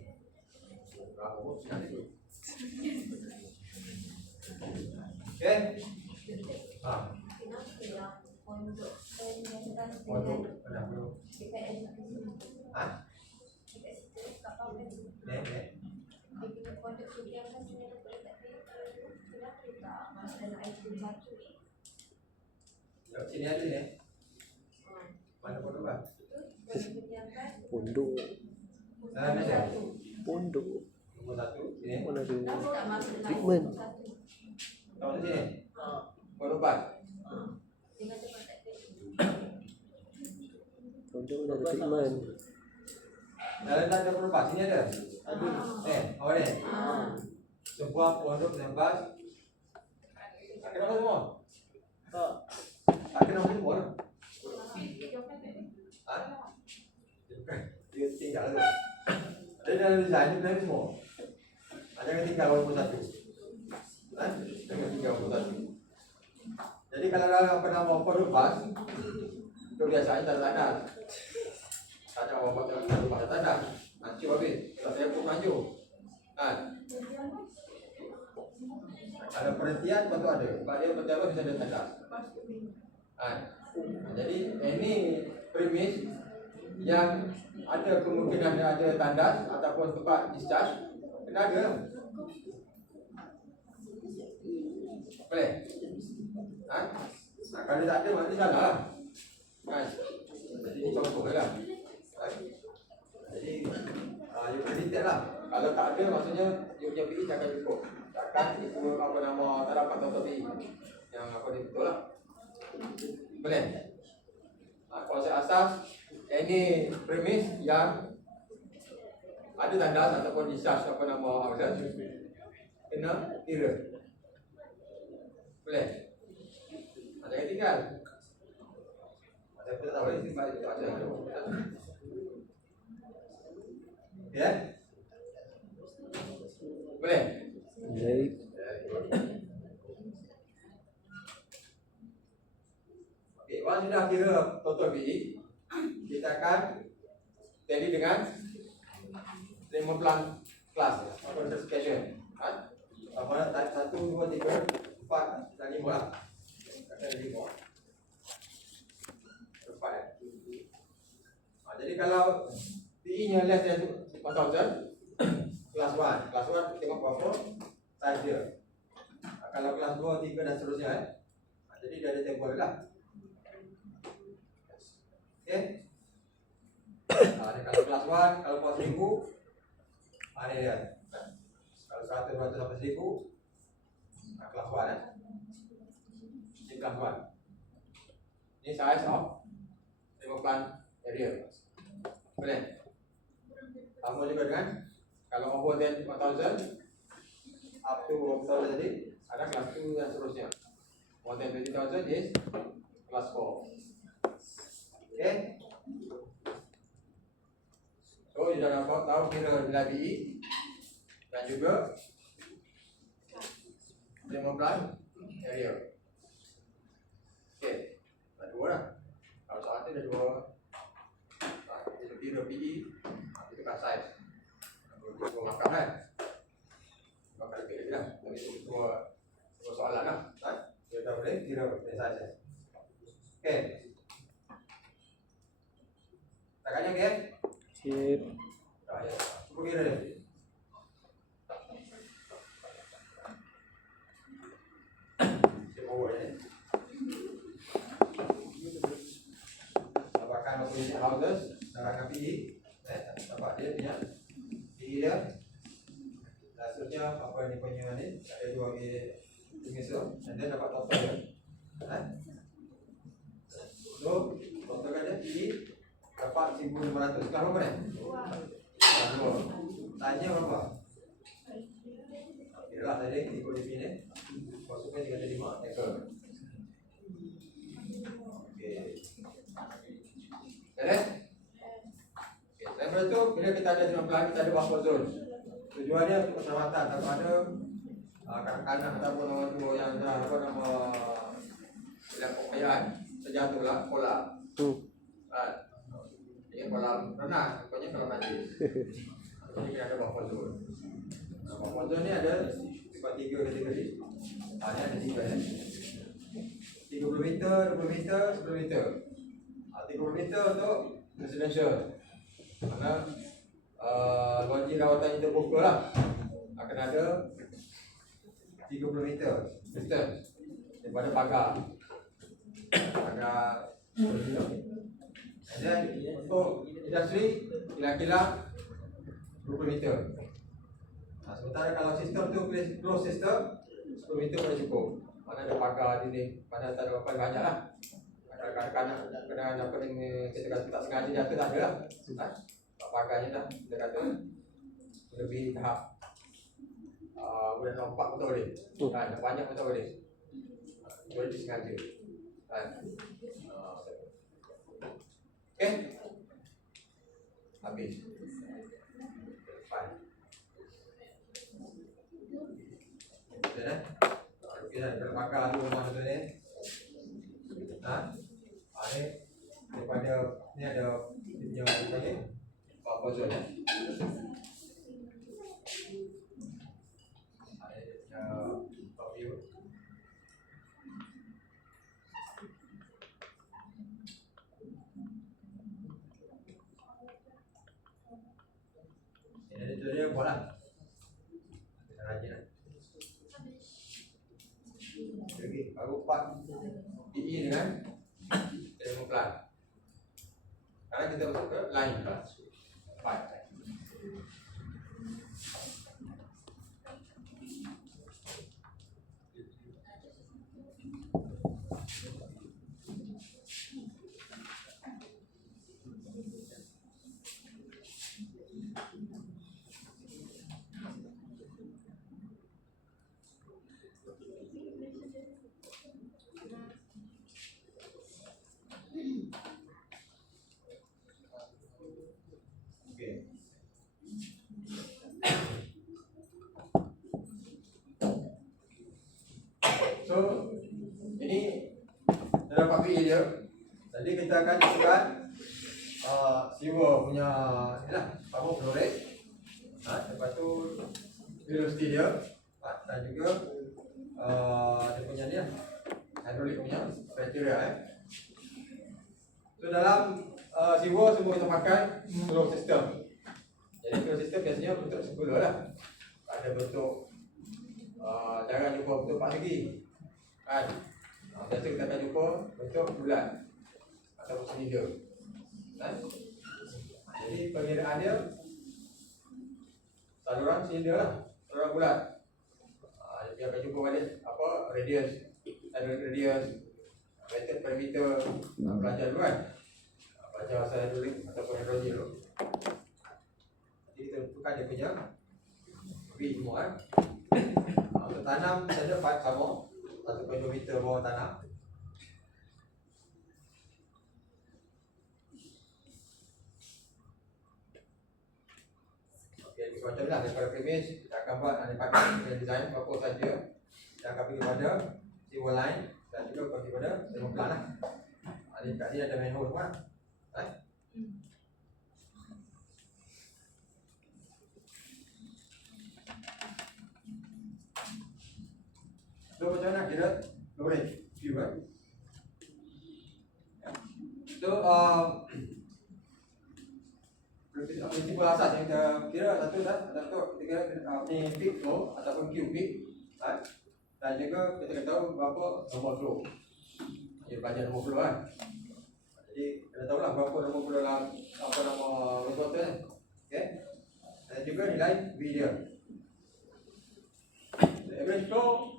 Okay. Pondok ada belum? Sini ada ni. Mana pondok kan? Pondok. Sana ada. Pondok. Nombor 1 sini. Mana tu? Treatment. Tahu sini. Pondok kan? Pondok mana ada treatment? Dalam tak ada pondok sini ada. Awak ni. Sebuah pondok menembas. Tak kenal semua. Tak kenal semua. Dia tinggal tu. Dia dalam design ni kenal semua. Jangan tinggal walaupun satu. Jangan tinggal walaupun satu. Jadi kalau dalam apa nama pondok pas, kebiasaan tak ada. Tak ada apa-apa pondok pas tak ada. Hancur habis. Tak saya pun hancur. Ada perhentian betul ada. Sebab dia betul bisa ada tanda. Jadi ini premis yang ada kemungkinan ada tandas ataupun tempat discharge kena ada. Boleh? Kalau tak ada maknanya salah lah. Jadi ini contoh lah. Jadi you predict lah. Kalau tak ada maksudnya you punya PE jangan cukup. Takkan itu apa nama tak dapat total PE yang apa ni betul lah. Boleh? Konsep asas ini premis yang ada tandas ataupun discharge apa nama outlet kena kira. Boleh? Ada yang tinggal. Ada pun tak tahu ni simpan itu aja. Ya? Boleh? Baik. Okey, once sudah kira total BE, kita akan tally dengan lima plan kelas atau classification. Apa type 1, 2, 3, 4 dan 5 lah. Ada 5. Tepat ya. Jadi kalau PE-nya less than 1000, kelas 1. Kelas 1 tengok berapa size dia. Kalau kelas 2, 3 dan seterusnya jadi dia ada table lah. Okey. Kalau kelas 1, kalau 4000 ini dia. Kalau 100, 200 sampai 1000 kelas 1 Ini kelas 1. Ini size of 5 plan area. Boleh? Sama juga dengan kalau over than 1000 up to 1000 tadi ada kelas 2 dan seterusnya. More than 20,000 is kelas 4. Okay? So, you dah dapat tahu kira nilai BE dan juga 5 plan area. Okay, ada 2 lah. Kalau soal ni ada 2. Itu kira PE, itu kan size. Dua makan kan? Makan lebih lagi lah. Tapi itu dua soalan lah. Kita dah boleh kira size. Okay. Takkannya okay? Sip. Ya. Cuba kira dia. Dapatkan opposite houses, dapatkan PE, dapat dia punya PE dia. Dan seterusnya apa ni punya ni, ada 2 bilik pengisah dan dia dapat total dia. So, totalkan dia PE dapat 1500. Sekarang berapa ni? 2. Tanya berapa? Kira lah tadi ikut DP ni. Masukkan 305 ekor. Boleh? Okay. Daripada tu, bila kita ada 9 plan, kita ada buffer zone. Tujuannya untuk keselamatan. Kalau ada kanak-kanak ataupun orang tua yang dah dalam pengayaan, terjatuhlah kolam. Ini kolam renang, pokoknya kolam najis. Jadi kita ada buffer zone. Buffer zone ni ada 3 kategori. Ini ada 3 ya. 30 meter, 20 meter, 10 meter. 30 meter untuk residential. Mana loji rawatan yang terbuka lah. Akan ada 30 meter distance daripada pagar. Pagar. Dan untuk industri kira-kira 20 meter. Sementara kalau sistem tu close system 10 meter boleh cukup. Mana ada pagar dinding, mana tak ada apa banyak lah. Kanak-kanak kena apa ni kita kata tak sengaja jatuh tak ada lah. Pagarnya dah kita kata lebih tahap boleh nampak pun tak boleh. Dah banyak pun tak boleh. Boleh disengaja. Okay. Habis. Fine. Okay. Okay, kalau pagar tu rumah tu ni. Ini daripada ni ada dia punya apa zone ya. Ada top view. Ini tu dia bola. Kita rajin lah. Okey, baru 4 PE dengan ilmu plan. Sekarang kita masuk ke line class. Baik. VE dia. Jadi kita akan masukkan siwa punya ni lah, power flow rate. Lepas tu velocity dia, dan juga dia punya ni lah, hidrolik punya kriteria. So dalam siwa semua kita pakai flow system. Jadi flow system biasanya bentuk sirkular lah. Ada bentuk jangan jumpa bentuk persegi kan. Biasa kita akan jumpa bentuk bulat ataupun silinder kan. Jadi pengiraan dia saluran silinder lah, saluran bulat. Dia akan jumpa balik apa radius, radius, method perimeter, belajar dulu kan. Belajar asal hidrolik ataupun hidrogen dulu. Jadi kita tentukan dia punya V semua kan. Untuk tanam saja pipe sama 1.2 meter bawah tanah. Okey, macam ni lah daripada premise kita akan buat pipe design apa saja. Kita akan pergi pada sewer line dan juga pergi pada sewer plan lah. Kat sini ada manhole semua. So macam mana kira boleh view kan? So prinsipal asas yang kita kira satu kita kira ni peak flow ataupun Q peak kan? Dan juga kita tahu berapa normal flow. Dia belajar normal flow kan? Jadi kita tahu lah berapa normal flow dalam apa nama wastewater ni. Okay? Dan juga nilai V dia. Average flow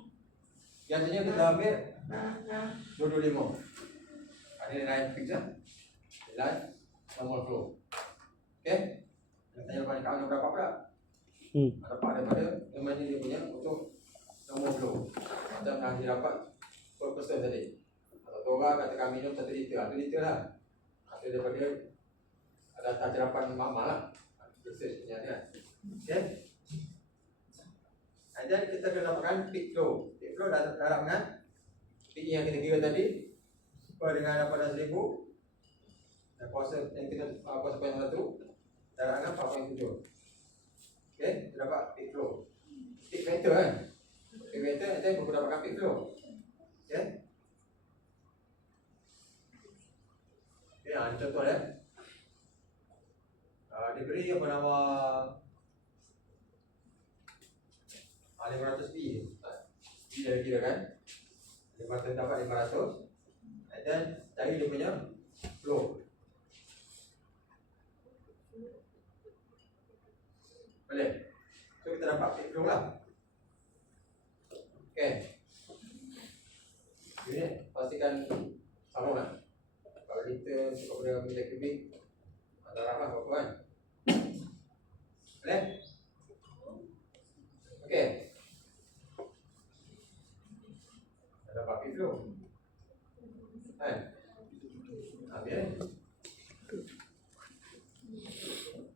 biasanya kita ambil 225. Ada nilai fix lah. Nilai normal flow. Okay? Kita tanya lepas ni kawan berapa pula? Dapat daripada namanya dia punya untuk normal flow. Macam yang didapat per person tadi. Atau orang katakan minum 1 liter, 1 liter lah. Atau daripada data cerapan mama lah. Research punya kan. Okay? And then kita akan dapatkan peak flow. Peak flow darab dengan peak yang kita kira tadi per dengan 18,000 dan kuasa yang kita kuasa panjang 1 darab dengan 4.7. Okay, kita dapat peak flow. Peak vector kan. Peak vector nanti kita dapatkan peak flow. Okay. Okay, ini contoh ya. Dia beri apa nama 500 P. P dari kira kan 500 dapat 500. And then cari dia punya flow. Boleh. So kita dapat peak flow lah. Okay. Ini pastikan sama lah. Kalau kita cukup dengan meter kubik antara lah berapa kan. Boleh? Okay. Ada pakai flow. Kan? Habis.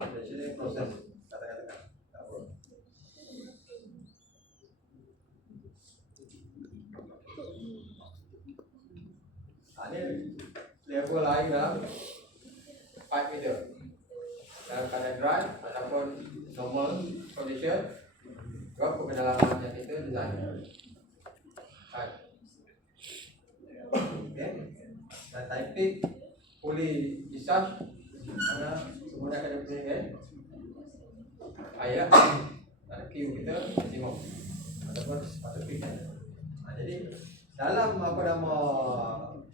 Jadi proses kata-kata. Tak apa. Ini level air dalam 5 meter. Dalam keadaan dry ataupun normal condition, berapa kedalaman yang kita design. Kan? Okay. Dan time peak fully discharge mana semuanya akan diberikan air lah. Dan Q kita maksimum ataupun satu peak. Jadi dalam apa nama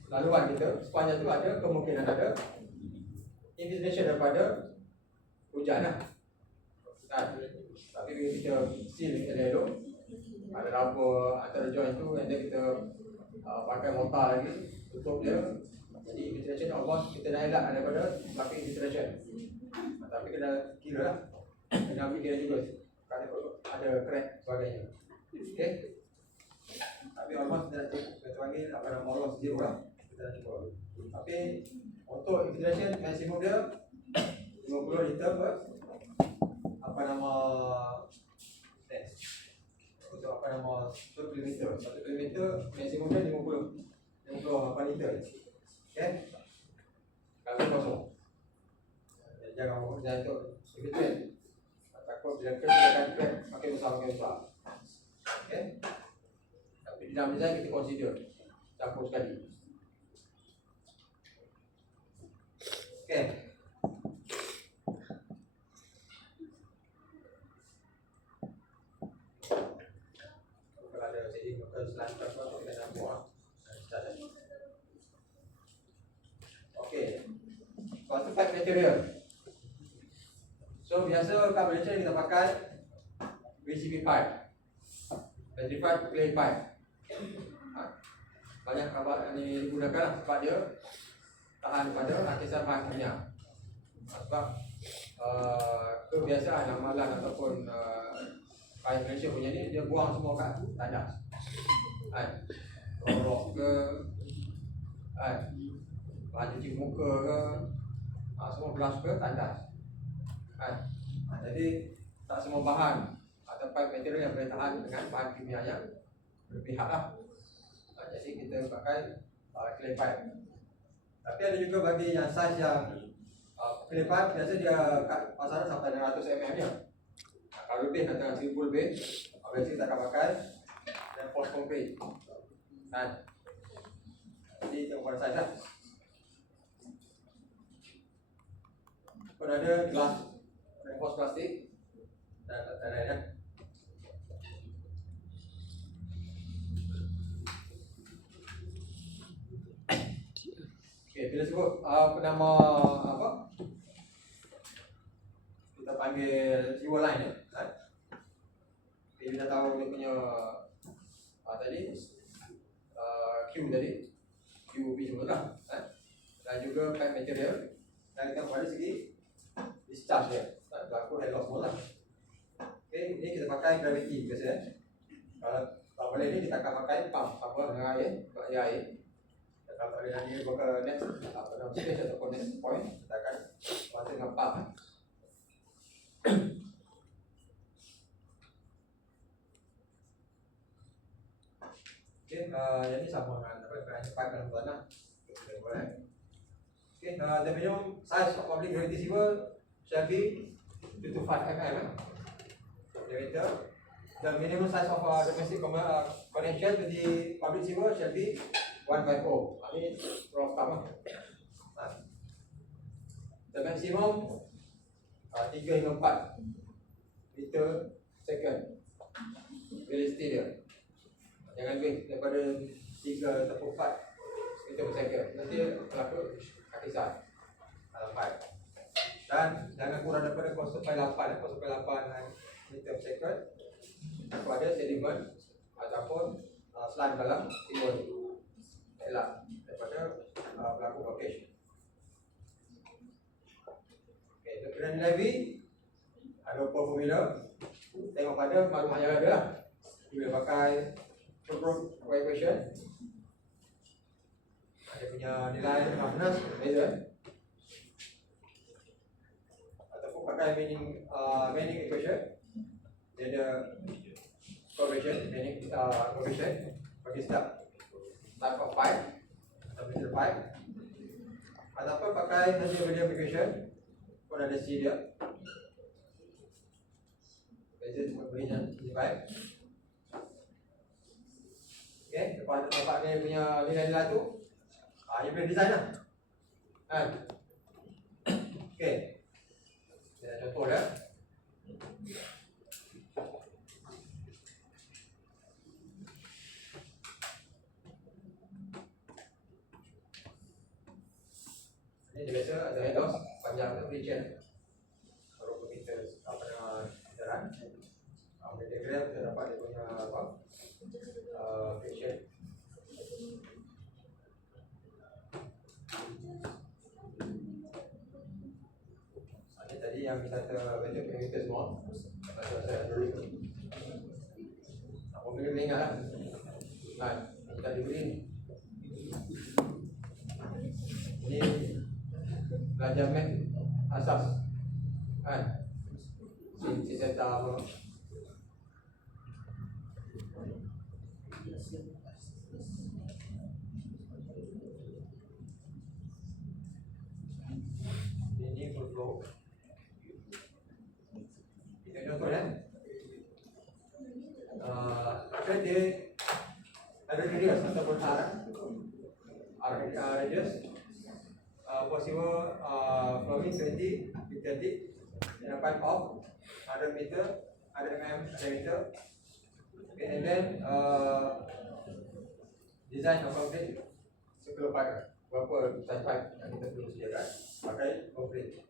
laluan kita sepanjang tu ada kemungkinan ada infiltration daripada hujan lah. Tapi bila kita seal kita elok, ada rubber antara joint tu, and then kita pakai mortar lagi tutup dia. Jadi infiltration almost kita dah elak daripada belakang infiltration. Tapi kena kira lah, kena ambil kira juga kalau ada crack sebagainya. Okay. Tapi almost kita panggil apa nama loss zero lah. Kita dah cuba. Tapi untuk infiltration maksimum dia 50 liter per apa nama untuk apa nama 1 km. 1 km maksimum dia 50 apa liter. Okay. Kami kosong. Jangan itu begitu. Takut bila kita akan crack makin besar. Okay. Tapi di dalam design kita consider campur sekali. Okay. Kalau ada setting motor selanjutnya kita nak buat. Okay. Lepas tu pipe material. So biasa kat Malaysia kita pakai VCP pipe, petrified clay pipe. Banyak apa ini digunakan sebab dia tahan pada lapisan bahan kimia. Sebab kebiasaan amalan ataupun pipe Malaysia punya ni dia buang semua kat tandas. Rok ke, bahan cuci muka ke, semua belas ke tandas. Jadi tak semua bahan atau pipe material yang boleh tahan dengan bahan kimia yang berpihak lah. Jadi kita pakai clay pipe. Tapi ada juga bagi yang saiz yang clay pipe biasa dia kat pasaran sampai 600 mm je. Kalau lebih katakan 1000 lebih, biasa kita akan pakai reinforced concrete. Jadi tengok pada saiz lah. Kalau ada gelas reinforced plastik dan lain-lain. Okay, bila sebut penama apa? Kita panggil fuel line ya. Okay, kita tahu dia punya tadi Q tadi, QB semua lah. Dan juga pipe material. Dan kita pada segi discharge dia. Berlaku head loss semua lah. Okay, ini kita pakai gravity biasa. Kalau boleh ni kita akan pakai pump sama dengan air, air. Kalau ada yang dia buka next stage ataupun next point, kita akan masuk dengan pump. Okay, yang ni sama dengan pipe dalam tanah. Okay, the minimum size of public gravity receiver shall be 2 to 5 mm. The minimum size of domestic connection to the public receiver shall be 150. Ini rough term. The maximum 3 hingga 4 meter second. Velocity dia. Jangan lebih daripada 3 atau 4 meter per second. Nanti berlaku kakisan dalam pipe. Dan jangan kurang daripada 0.8 meter per second kepada sediment ataupun slant dalam timbul. Elak daripada berlaku blockage. Okay, untuk levy ada formula. Tengok pada maklumat yang ada lah. Boleh pakai Chomsky equation. Dia punya nilai roughness beza. Ataupun pakai Manning equation. Dia ada correlation, Manning correlation bagi setiap type of pipe atau metal pipe. Ataupun pakai William equation pun ada C dia. Beza cuma beri pipe. Okay, lepas dapat dia punya nilai-nilai tu, dia boleh design lah. Okay, kita contoh dia. Ini dia biasa ada head loss panjang tu region 20 meter apa nama jalan. Diagram kita dapat dia punya apa? Friction. Ini tadi yang kita bentuk parameter semua. Saya dulu. Apa boleh ingat lah. Kita diberi ini belajar math asas. Si zeta apa? straight dia ada radius ataupun radius possible flowing 20 with 30 in a pipe of 100 meter, 100 mm diameter. Okay, and then design of concrete circular pipe. Berapa size pipe yang kita perlu sediakan pakai concrete.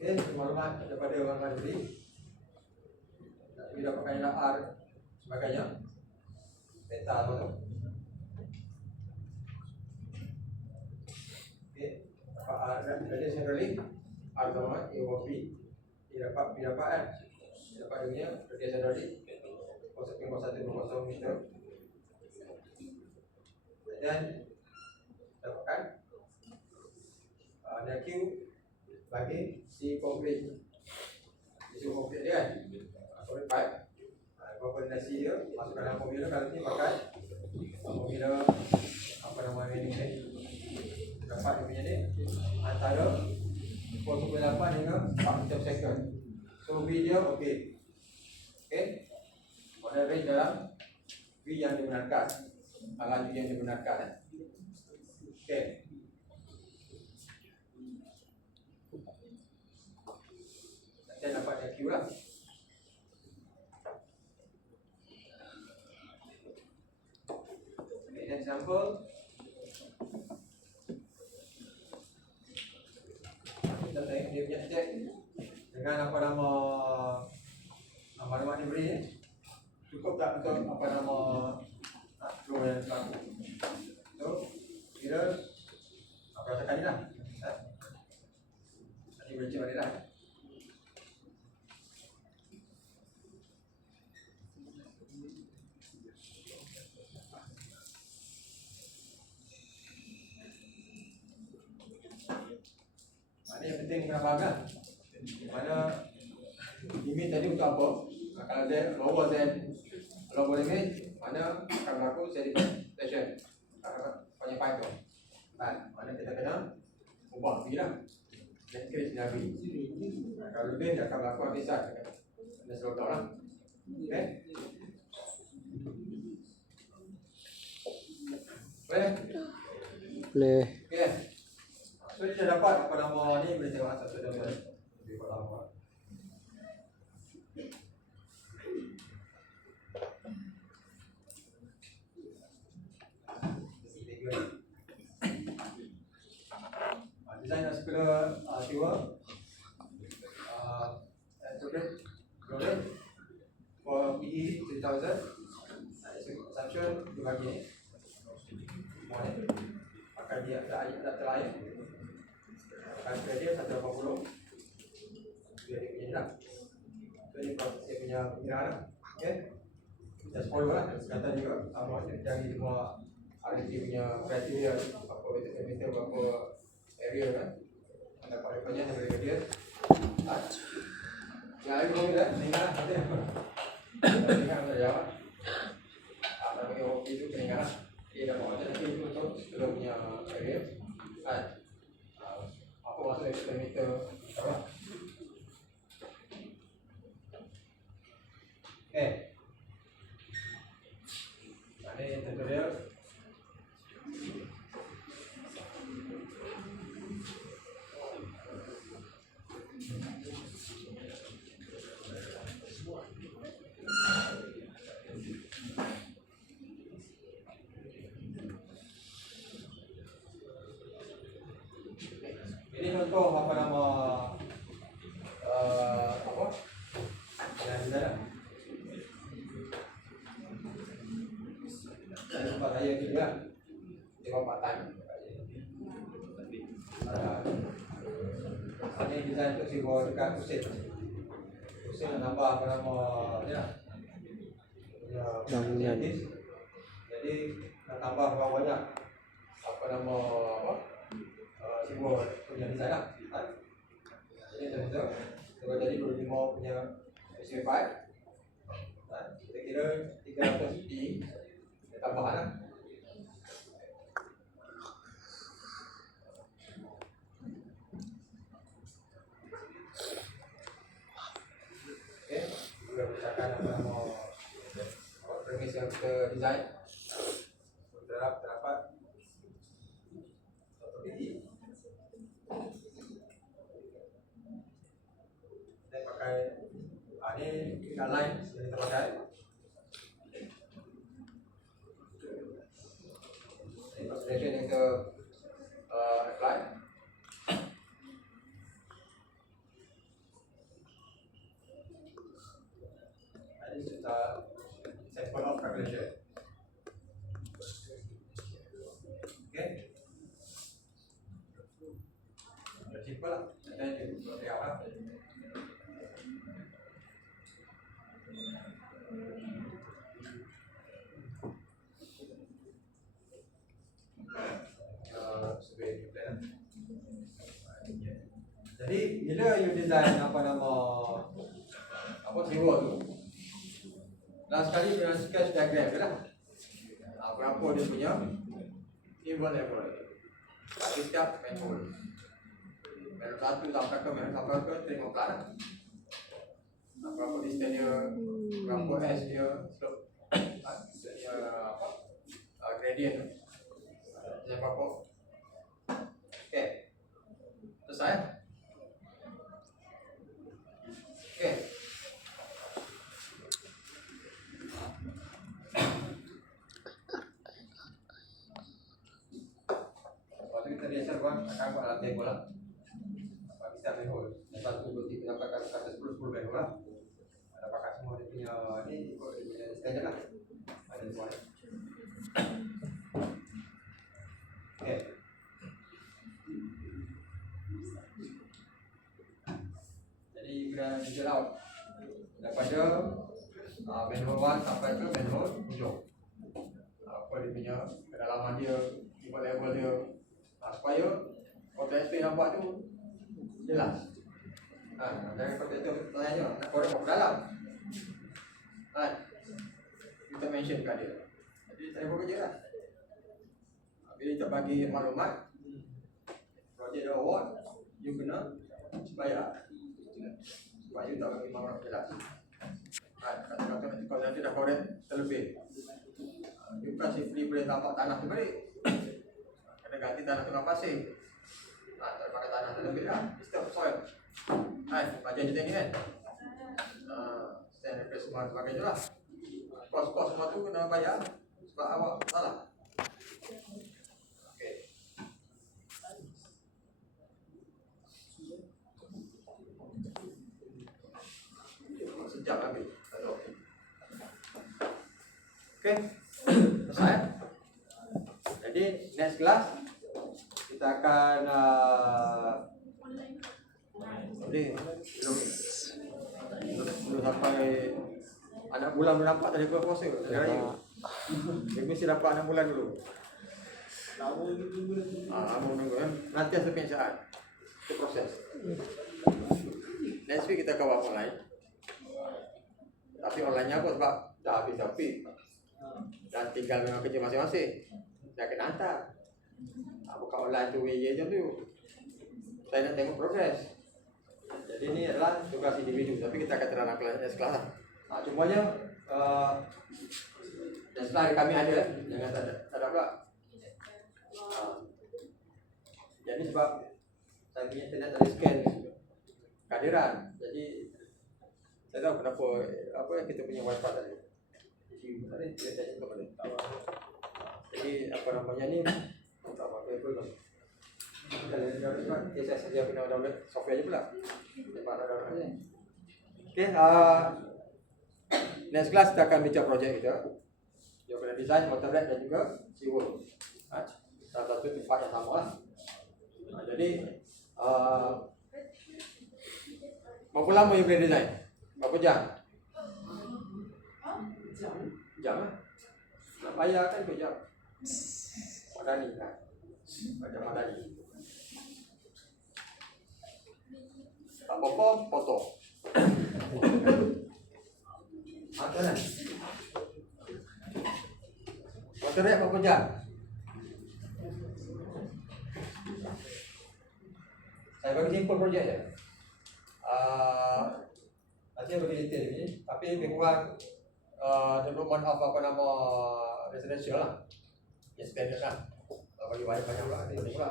Okay, maklumat daripada orang tadi. Kita dapatkan nilai R sebagainya. Beta apa tu? Okay, dapat R. Jadi generally R sama A over P. Dia dapat P dapat N. Dia dapat dia punya radius generally 0.120 meter. Dan dapatkan ada Q bagi si konkret. Si konkret dia kan. Konkret pipe. Koordinasi dia masukkan dalam formula. Kali ni pakai formula apa nama ini ni. Dapat dia punya ni antara 0.8 hingga 4 meter second. So V dia okey. Okey. Pada range dalam V yang dibenarkan. Laju yang dibenarkan. Okey. Saya dapat Q lah. Okay, example. Kita tengok dia punya check dengan apa nama dia beri ni. Cukup tak untuk apa nama flow yang berlaku. So, kira apa rasakan ni lah. Nanti boleh cek balik lah. Ini yang penting kena faham kan. Mana limit tadi untuk apa. Kalau dia lower limit, mana akan berlaku sedimentation banyak pipe tu kan. Mana kita kena ubah V lah. Increase dengan V. Kalau lebih dia akan berlaku habisan. Kena slow down lah. Okay. Boleh? Boleh. Okay. So dia dapat apa nama ni, boleh tengok satu demi lebih lama. Design circular sewer integrate for PE 3000. Assumption dibagi ni. Akan dia ada terlayan. Akan dia 180. Dia punya ni lah. So ni proses dia punya pengiraan lah. Okay. Kita follow lah. Kata juga sama kita cari semua RSG punya kriteria. Berapa meter, berapa area kan. Dapat referensi dari dia. Ya, ini boleh dah. Ingat nanti apa? Ingat apa jawab? Apa bagi hoki itu ingat. Dia dah bawa nanti itu untuk kita punya area. Kan? Apa maksud meter apa? Okay. Ini tutorial. Ini contoh apa nama apa yang di sana. Saya tempat saya juga di Bapak ini desain untuk si bawah dekat Usin nambah apa nama ni lah. Bangunan. Jadi nak tambah berapa banyak apa nama apa simbol punya design lah. Jadi contoh kalau jadi 25 punya SUV5 kita kira 300 D tambahan lah. Okay, kita bercakap apa nama kita design. Kita dapat satu biji. Kita pakai ini guideline yang kita pakai. Ini presentation yang kita apply. Ini kita sample of calculation. Okay. Simple lah. Dari awal. Jadi bila you design sewa tu, last sekali dengan sketch diagram je lah. Berapa dia punya level. Bagi setiap manhole. Manhole 1 sampai ke manhole terima plan lah. Berapa distance dia, berapa S dia, slope dia gradient dia berapa. Okay, selesai. Okay. Waktu kita biasa buat akan buat alat table lah. Bagi setiap manhole. Yang 1, 2, 3 dapatkan kata 10 manhole lah. Dapatkan semua dia punya ni ikut dia punya standard lah. Ada semua ni. Okay. Jadi kena visual out daripada manhole 1 sampai ke manhole hujung. Apa dia punya kedalaman dia, level dia, supaya konteks nampak tu jelas. Jangan konteks tu tanya nak korek ke dalam. Kita mentionkan dia. Jadi saya buat kerja lah. Bila kita bagi maklumat, projek dia award, you kena bayar. Sebab you tak bagi maklumat jelas. Kata-kata kalau nanti dah korek terlebih, you kasih free boleh tampak tanah tu balik. Kena ganti tanah tu dengan pasir. Tak pakai tanah tu lebih lah. Disturb soil. Baca je ni kan. Stand replacement sebagainya lah. Kos-kos semua tu kena bayar. Sebab awak salah. Okay. Sejak habis. Okay. Selesai. Jadi next class kita akan belum sampai anak bulan belum nampak tadi bulan puasa tadi raya. Dia mesti dapat 6 bulan dulu. Lama menunggu kan. Nanti ada penyiasat. Itu proses. Next week kita akan buat online. Tapi online-nya apa sebab dah habis topik. Dan tinggal dengan kerja masing-masing. Dah kena hantar. Bukan online tu je tu. Saya nak tengok progres. Jadi ni adalah tugas individu. Tapi kita akan terang kelas lah. Cumanya dan slide kami ada. Jangan tak ada pula. Jadi sebab saya punya internet tadi scan kehadiran. Jadi saya tahu kenapa apa yang kita punya wifi tadi. Tadi dia tanya kepada. Jadi apa namanya ni? Tak apa pun. Kalau saya sedia kena download software je pula. Dapat download ni. Okay, next class kita akan bincang projek kita. Dia kena design waterjet dan juga seaworld. Salah satu tempat yang sama lah. Jadi berapa lama you boleh design? Berapa jam? Jam lah. Nak bayar kan ikut jam. Madani kan? Macam Madani. Tak apa-apa, potong. Macam mana? Waterjet berapa jam? Saya bagi simple projek je. Nanti saya bagi detail ni. Tapi lebih kurang development of apa nama residential lah, ya standard lah. Bagi banyak pula ini pula.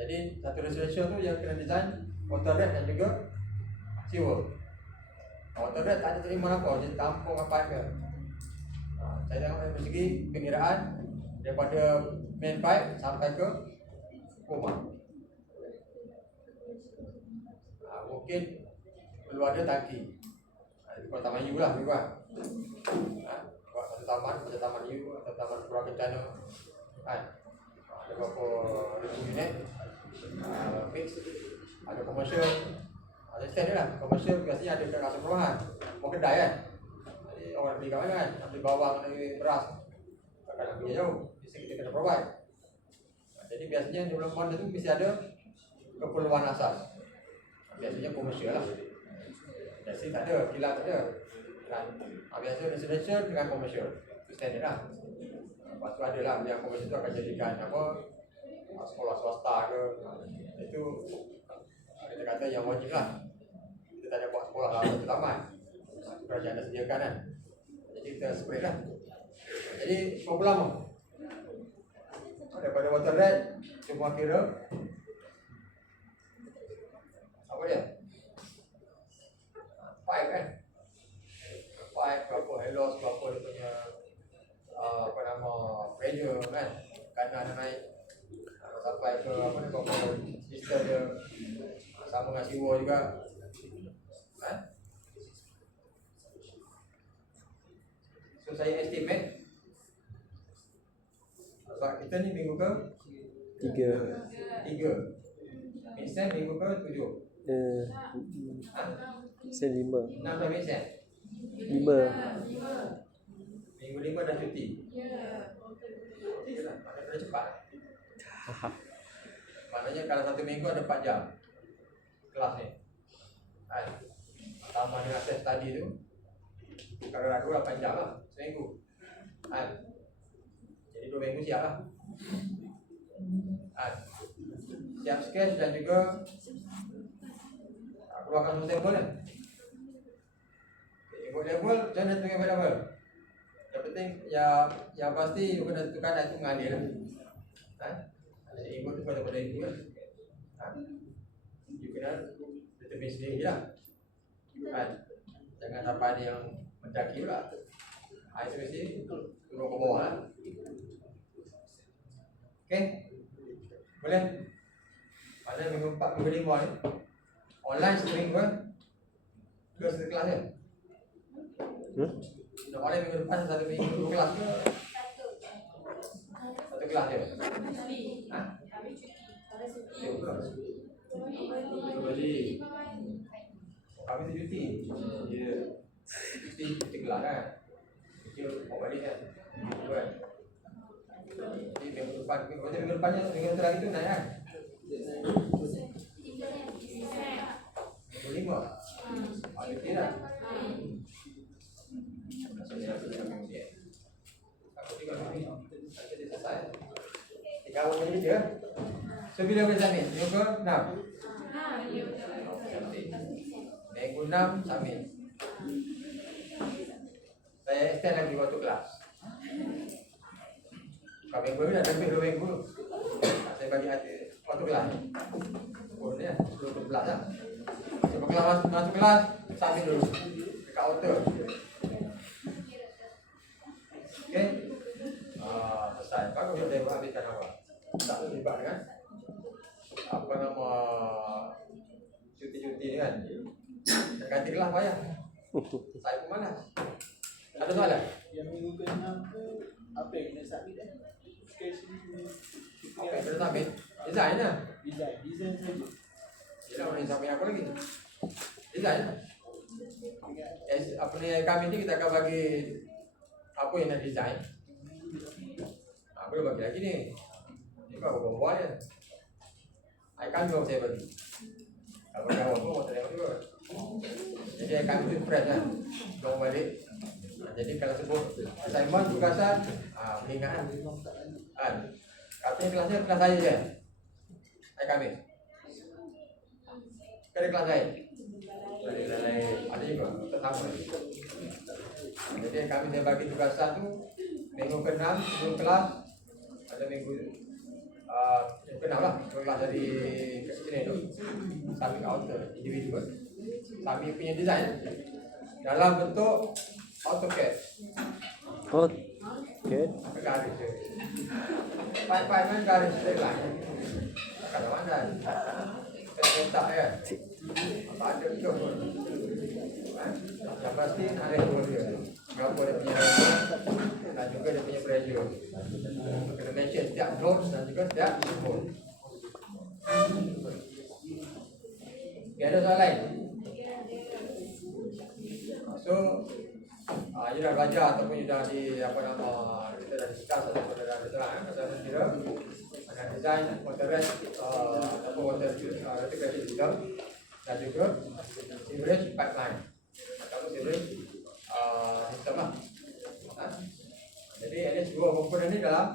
Jadi satu residential tu yang kena design water rat dan juga sewer. Water rat tak ada terima apa, dia tampung apa ke. Saya tengok dari segi pengiraan daripada main pipe sampai ke rumah. Mungkin perlu ada tangki. Buat taman U lah, buat satu taman, macam taman U atau taman Pura Kencana. Ada beberapa ribu unit, mix, ada komersial, ada standard lah. Komersial biasanya ada dekat kawasan perumahan, mau kedai kan. Jadi orang beli kat mana kan, nak beli bawang, nak beli beras, takkan nak pergi jauh, mesti kita kena provide. Jadi biasanya development itu mesti ada keperluan asas. Biasanya komersial lah. Biasanya tak ada, kilang tak ada. Biasa residential dengan komersial, itu standard lah. Lepas tu ada lah yang komersial tu akan jadikan apa, sekolah swasta ke. Itu kita kata yang wajib lah. Kita tak ada buat sekolah lah, satu taman. Kerajaan dah sediakan kan. Jadi kita spread lah. Jadi berapa lama? Daripada water rat, semua kira apa dia? Pipe kan? Pipe, berapa helos, berapa dia punya apa nama, pressure kan? Kanan dia naik sampai ke apa ni, berapa sistem dia sama dengan sewer juga kan? So saya estimate sebab kita ni minggu ke 3 Vincent minggu ke 7 Saya 5 6 dah Vincent 5 minggu 5 dah cuti. Yalah, maknanya dah cepat. Maknanya kalau satu minggu ada 4 jam kelas ni kan? Tambah dengan test tadi tu, kalau ragu 8 jam lah seminggu kan? Jadi 2 minggu siap lah kan? Siap sketch dan juga keluarkan semua sampel kan? Ikut level, macam mana tengok level? Yang penting, yang pasti you kena tentukan itu mengalir lah kan? Jadi ikut tu pada ikut kan? You kena determine sendiri lah kan? Jangan sampai ada yang mendaki pula. Itu mesti turun ke bawah lah. Okay? Boleh? Mana minggu 4, minggu 5 ni online streaming ke? Ke satu kelas je? Nak online minggu depan satu minggu 2 kelas ke? Satu kelas je? Ha? Kami tu cuti. Ya. Cuti kelas kan? Cuti bawa balik kan? Kan? Jadi minggu depan, minggu depannya, minggu lagi tu naik kan? Minggu 5? Cuti dah. Tiga awal ini je. So bila boleh submit? Minggu ke 6? Minggu 6 submit. Saya extend lagi waktu kelas. Kalau minggu ni dah lebih 2 minggu. Saya bagi hati waktu kelas. Boleh ya, 10-12 lah. Sebab kelas masuk kelas, submit dulu dekat author. Okay? Selesai. Bagus dia habiskan apa? Tak terlibat dengan apa nama cuti-cuti ni kan? Dan ganti kelas payah. Saya pun malas. Ada soalan? Yang minggu ke-6 tu apa yang kena submit Apa yang kena submit? Design lah. Design saja. Yelah, orang yang submit apa lagi? Design lah. Apa ni, kami ni kita akan bagi apa yang nak design. Boleh bagi lagi ni. Ni kau buat je. Kami pun saya bagi. Kalau kawan pun mau tengok juga. Jadi kami tu fresh kan. Bawa balik. Jadi kalau sebut assignment tugasan, mengingat kan. Katanya kelasnya kelas saya je. Kami. Ada kelas lain? Ada kelas lain. Ada juga, tetap sama. Jadi kami saya bagi tugasan tu minggu ke-6 sebelum kelas ada minggu ke-6 lah sebelum kelas dari sini tu. Kami author individu. Kami punya design dalam bentuk AutoCAD. Oh, okay. Garis je. Pipe-pipe kan garis je lah. Kat mana? Cetak kan. Apa ada juga pun. Yang pasti ada dua dia. Berapa dia punya dan juga dia punya pressure. Kena mention setiap notes dan juga setiap symbol. Okay, ada soalan lain? So, you dah belajar ataupun you dah di apa nama kita dah discuss ataupun dah terang saya kira ada design motoran ataupun motor graphic system dan juga sewerage pipeline atau sewerage system lah. Jadi ada dua komponen ni dalam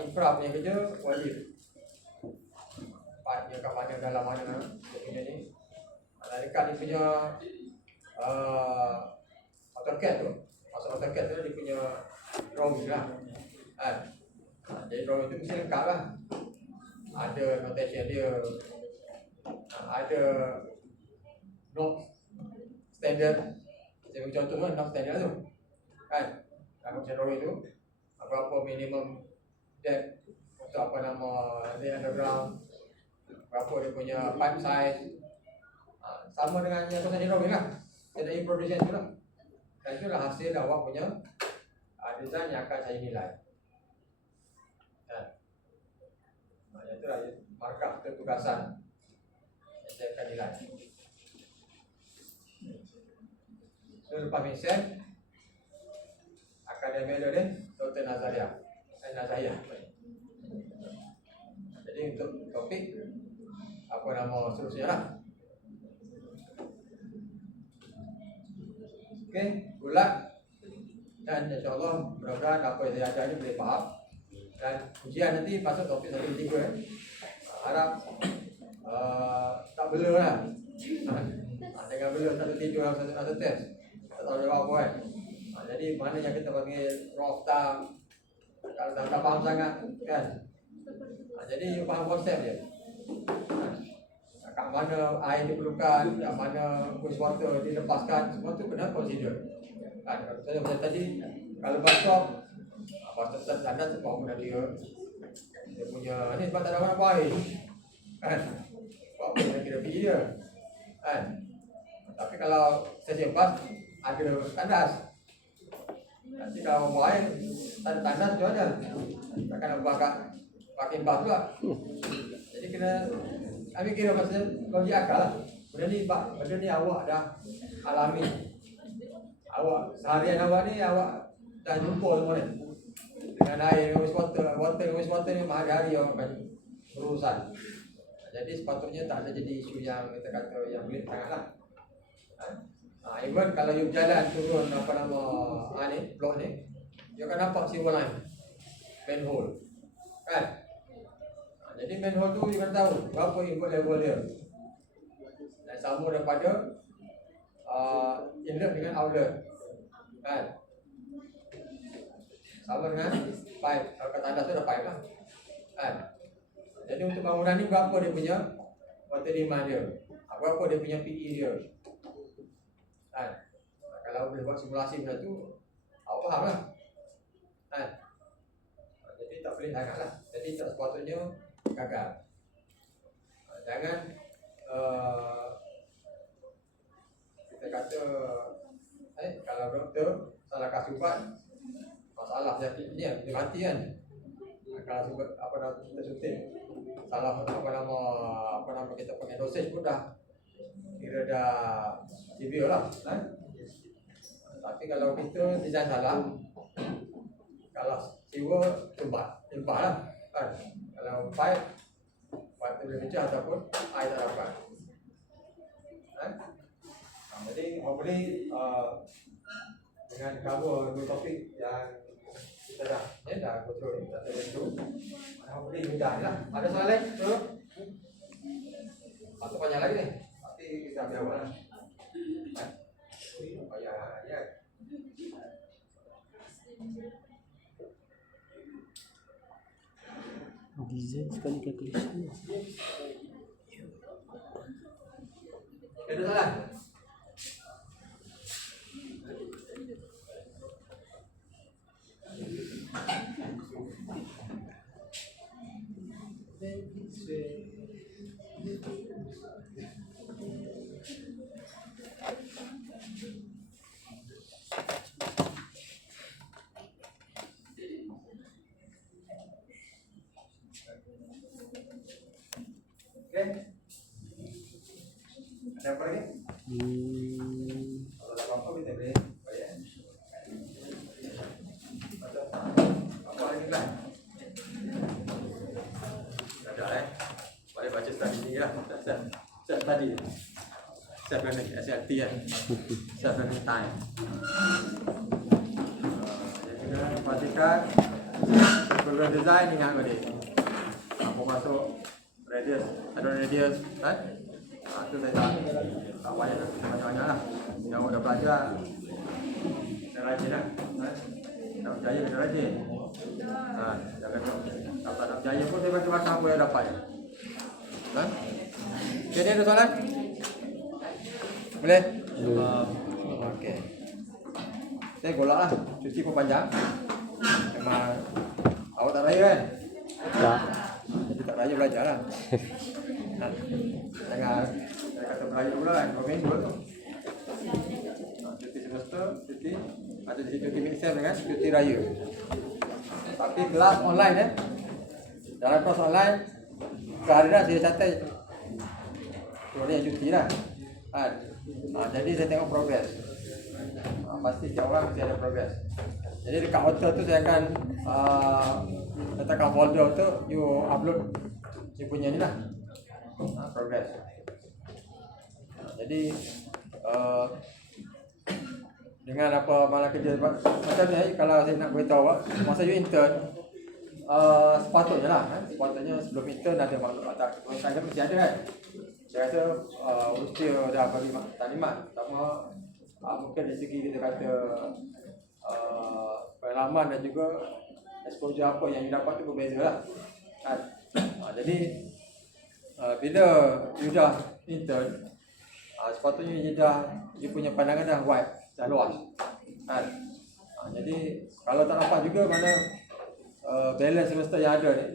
infra punya kerja wajib. Part dia kat mana dalam mana dia punya ni. Dekat dia punya AutoCAD tu, masuk AutoCAD tu dia punya drawing lah. Jadi drawing tu mesti lengkap lah. Ada notation dia, ada note standard. Saya bagi contoh kan, note standard tu. Kan, dalam macam drawing tu, berapa minimum depth untuk apa nama dia underground, berapa dia punya pipe size. Sama dengan yang saya drawing lah. Saya dah improvisation tu lah. Dan itulah hasil awak punya design yang akan saya nilai. Itulah markah ketugasan yang saya akan nilai. So, lepas mention akademi dia Dr. Nazariah. Nazariah. Jadi untuk topik apa nama seterusnya lah. Okey, bulat dan insyaAllah mudah-mudahan apa yang saya ajar ni boleh faham. Dan ujian nanti masuk topik 1, 2, 3 harap tak bela lah. Jangan bela 1, 3 dalam satu test. Tak tahu jawab apa kan. Jadi mana yang kita panggil raw time, kalau tak faham sangat kan. Jadi you faham konsep je. Kat mana air diperlukan, kat mana wastewater dilepaskan, semua tu kena consider. Kan, kalau saya macam tadi, kalau bathtub standar sebab guna dia punya ni sebab tak ada orang air. Kan? Sebab apa dia kira pergi dia. Kan? Tapi kalau sesi bas ada tandas. Nanti kalau mau air tak ada tandas tu aja. Takkan nak buat pakai bas pula. Jadi kena ambil kira masa logik akal lah. Benda ni awak dah alami. Awak seharian awak ni awak dah jumpa semua ni. Dengan air, dengan wastewater ni hari-hari awak akan berurusan. Jadi sepatutnya tak ada jadi isu yang kita kata yang pelik sangat lah. Even kalau you berjalan turun apa nama ni, blok ni, you akan nampak sewer line, manhole. Kan? Jadi manhole tu you akan tahu berapa input level dia. Dan sama daripada inlet dengan outlet. Kan? Sama dengan pipe. Kalau kata anda tu dah pipe lah. Kan? Jadi untuk bangunan ni berapa dia punya water demand dia? Berapa dia punya PE dia? Kan? Kalau boleh buat simulasi benda tu, awak faham lah. Kan? Jadi tak boleh sangat lah. Jadi tak sepatutnya gagal. Jangan kita kata kalau doktor salah kasih ubat, masalah penyakit ni dia mati kan. Kalau sebut apa nama kita suntik, salah apa nama kita pakai dosage pun dah kira dah severe lah. Tapi kalau kita design salah, kalau sewer tumpah lah. Kan? Kalau pipe tu boleh pecah ataupun air tak dapat. Jadi hopefully dengan cover dua topik yang kita dah go through ni, hopefully mudah lah. Ada soalan lain? Atau banyak lagi nih. Tapi kita ambil awal lah. Oh ya. Design sekali calculation. Itu salah. Oke. Ada apa lagi? Kalau ada apa-apa kita boleh bayar. Apa lagi kan? Ada boleh baca tadi ni lah. Saya tadi. Saya learning SLT kan. Saya learning time. Jadi kita perhatikan program design ni yang tadi. Aku masuk radius, ada radius kan? Itu saya tak banyak lah. Yang udah belajar, dah rajin lah. Nak berjaya kena rajin. Jangan tak nak berjaya pun dia macam-macam boleh dapat. Okay, ni ada soalan? Boleh? Okey. Saya golak lah, cuti pun panjang. Memang awak tak raya kan? Tak. Jadi tak raya belajar lah. Jangan kata beraya pula kan, 2 minggu tu. Cuti semester, cuti ada di cuti mid-sem dengan cuti raya. Tapi kelas online dalam kelas online kehadiran saya catat dia cuti lah. Jadi saya tengok progres. Pasti setiap orang mesti ada progres. Jadi dekat hotel tu saya akan letakkan folder tu, you upload you punya ni lah, progress. Jadi dengan apa malah kerja macam ni, kalau saya nak beritahu awak, masa you intern, sepatutnya lah, sepatutnya sebelum intern ada maklumat tak, saya mesti ada kan. Saya rasa mesti dah bagi taklimat, sama mungkin dari segi kita kata pengalaman dan juga exposure apa yang you dapat tu berbeza lah. Jadi bila you dah intern, sepatutnya you punya pandangan dah wide, dah luas. Jadi kalau tak dapat juga mana balance semester yang ada ni,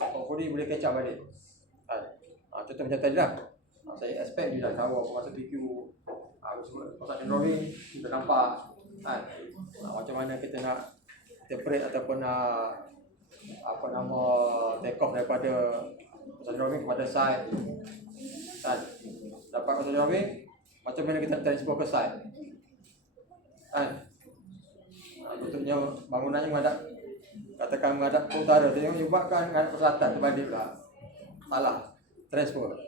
hopefully boleh catch up balik. Contoh macam tadi lah, saya expect you dah tahu apa masa PQ, construction drawing, kita nampak macam mana kita nak interpret ataupun apa nama take off daripada construction drawing kepada site. Dapat construction drawing, macam mana kita transport ke site. Contohnya bangunannya menghadap, katakan menghadap ke utara, tengok you buatkan menghadap ke selatan, terbalik pula. Salah, transport.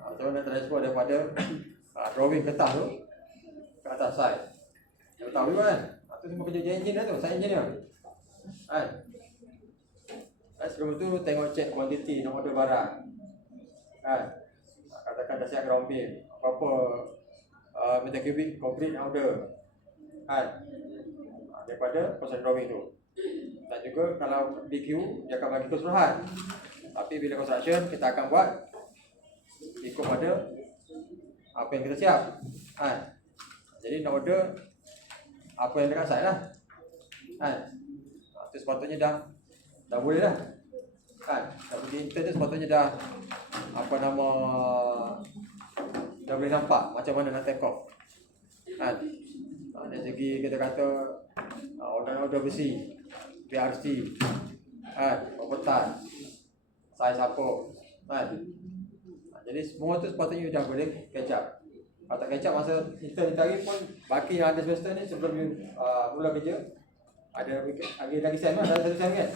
Macam mana transport daripada drawing kertas tu ke atas site. You tahu kan? Itu semua kerja engineer tu, saya engineer. Sebelum tu tengok check quantity, nak order barang. Katakan dah siap ground beam, apa-apa meter kubik konkrit nak order. Daripada construction drawing tu. Dan juga kalau BQ dia akan bagi keseluruhan. Tapi bila construction kita akan buat ikut pada apa yang kita siap. Jadi nak order apa yang dekat site lah. Itu sepatutnya dah boleh lah. Tapi di internet tu sepatutnya dah apa nama, dah boleh nampak macam mana nak take off. Dari segi kita kata order besi, PRC, pepetan, saiz apa. Jadi semua tu sepatutnya dah boleh catch up. Kalau tak catch up masa intern hari pun, baki yang ada semester ni sebelum mula kerja, ada lagi sem lah, ada 1 sem kan.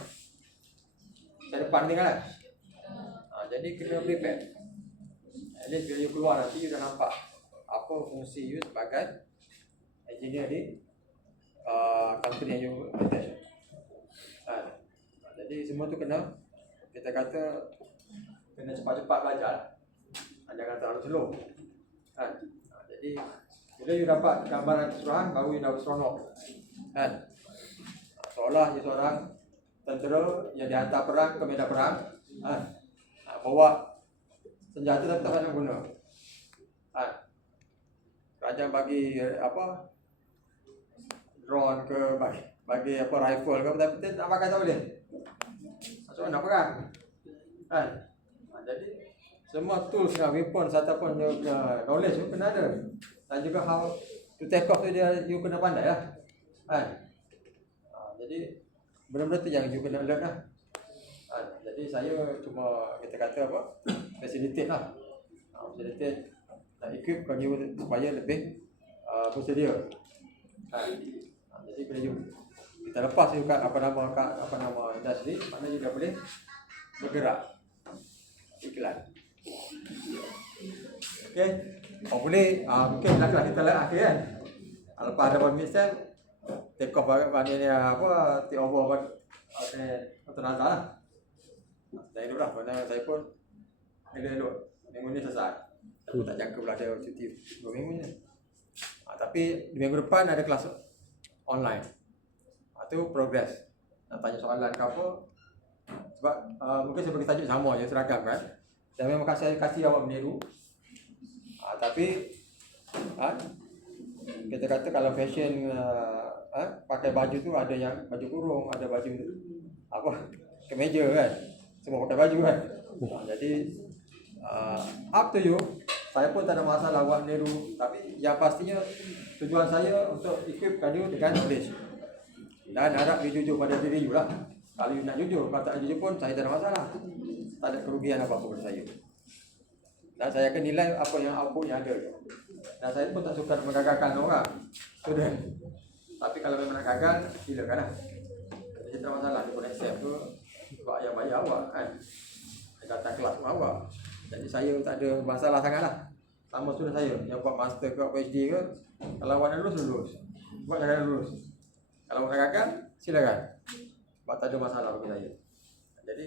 Saya depan tinggal lah. Jadi kena prepare. At least bila you keluar nanti you dah nampak apa fungsi you sebagai engineer di company yang you attach. Jadi semua tu kena, kita kata kena cepat-cepat belajar. Jangan terlalu slow. Kan? Jadi bila you dapat gambaran keseluruhan baru you dapat seronok. Kan? Seolah you seorang tentera yang dihantar perang ke medan perang. Kan? Bawa senjata tapi tak pandai guna. Kan? Kerajaan bagi apa? Drone ke bagi apa rifle ke tapi kita nak pakai tak boleh. Macam mana nak perang? Kan? Jadi semua tools dengan weapons ataupun knowledge you kena ada. Dan juga how to take off tu dia you kena pandai lah. Kan? Jadi benda-benda tu yang you kena alert lah. Jadi saya cuma kita kata apa? Facilitate lah. Facilitate dan equip you supaya lebih bersedia. Jadi bila you kita lepas you kat apa nama industri, mana you dah boleh bergerak iklan. Okey. Oh boleh mungkin nak kita lihat akhir kan. Lepas ada permission take off maknanya apa take over atau nazar lah. Saya duduk lah kerana saya pun elok-elok minggu ni selesai. Aku tak jangka pula ada cuti 2 minggu je. Tapi di minggu depan ada kelas online. Itu progress. Nak tanya soalan ke apa. Sebab mungkin saya bagi tajuk sama je, seragam kan. Dan memang saya kasih awak meniru. Tapi kita kata kalau fashion pakai baju tu ada yang baju kurung, ada baju apa kemeja kan. Semua pakai baju kan. Jadi up to you. Saya pun tak ada masalah awak meniru. Tapi yang pastinya tujuan saya untuk equipkan you dengan knowledge. Dan harap you jujur pada diri you lah. Kalau you nak jujur, kalau tak jujur pun saya tak ada masalah. Tak ada kerugian apa-apa pada saya. Dan saya akan nilai apa yang output yang ada. Dan saya pun tak suka menggagalkan orang student. Tapi kalau memang nak gagal, silakan lah. Jadi tak ada masalah, dia pun accept tu. Sebab yang bayar awak kan. Dia datang kelas dengan awak. Jadi saya tak ada masalah sangat lah. Sama student saya yang buat master ke PhD ke. Kalau awak nak lulus. Buat jangan lulus. Kalau awak gagal, silakan. Sebab tak ada masalah bagi saya. Jadi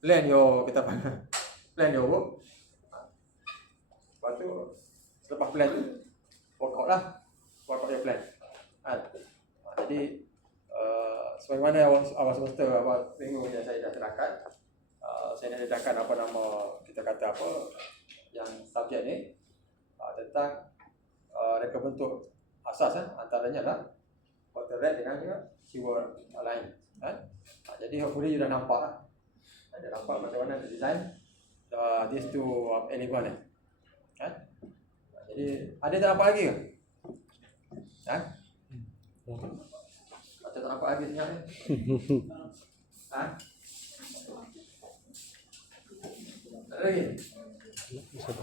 plan your kita plan your work. Lepas tu selepas plan tu work out lah. Work out your plan. Jadi sebagaimana awal semester awal minggu yang saya dah terangkan, saya nak letakkan apa nama kita kata apa yang subjek ni tentang reka bentuk asas antaranya lah quarter red dengan keyword lain. Jadi hopefully you dah nampak lah. Dah nampak macam mana design these two element ni. Jadi ada tak nampak lagi ke? Macam tak nampak lagi senyap ni. Tak ada lagi?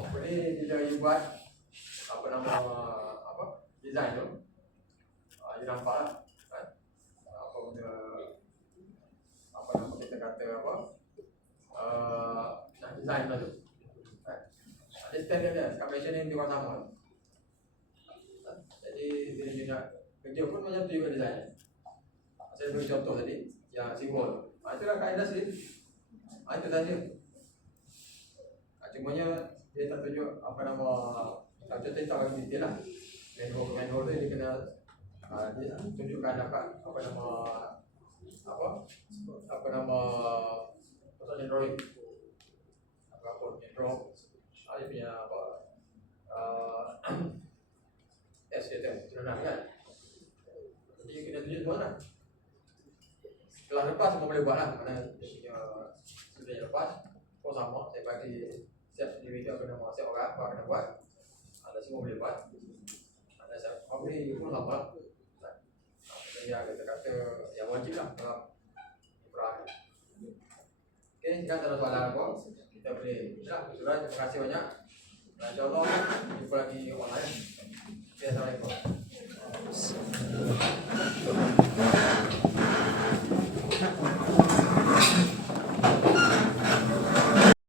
Boleh bila you buat apa nama design tu, you nampak lah apa benda apa nama kita kata apa nak design lah tu. Ada standard dia, convention ni dia sama. Jadi bila you nak kerja pun macam tu juga design. Saya beri contoh tadi yang simbol. Itulah kat industri. Itu saja. Cumanya dia tak tunjuk apa nama contoh tak bagi detail lah. Manual tu dia kena dia tunjukkan apa nama pasal drawing. Apa draw. Dia punya apa SKT turunan kan. Jadi kena tunjuk semua lah. Setelah lepas semua boleh buat lah. Mana dia sudah lepas pun sama. Saya bagi siap sendiri tu apa nama siap orang apa kena buat. Ada semua boleh buat. Ada siap boleh pun sama lah. Yang kita kata yang wajib lah kalau perang. Okay, jika ada soalan apa kita boleh terima kasih banyak. InsyaAllah jumpa lagi online. Okay, Assalamualaikum.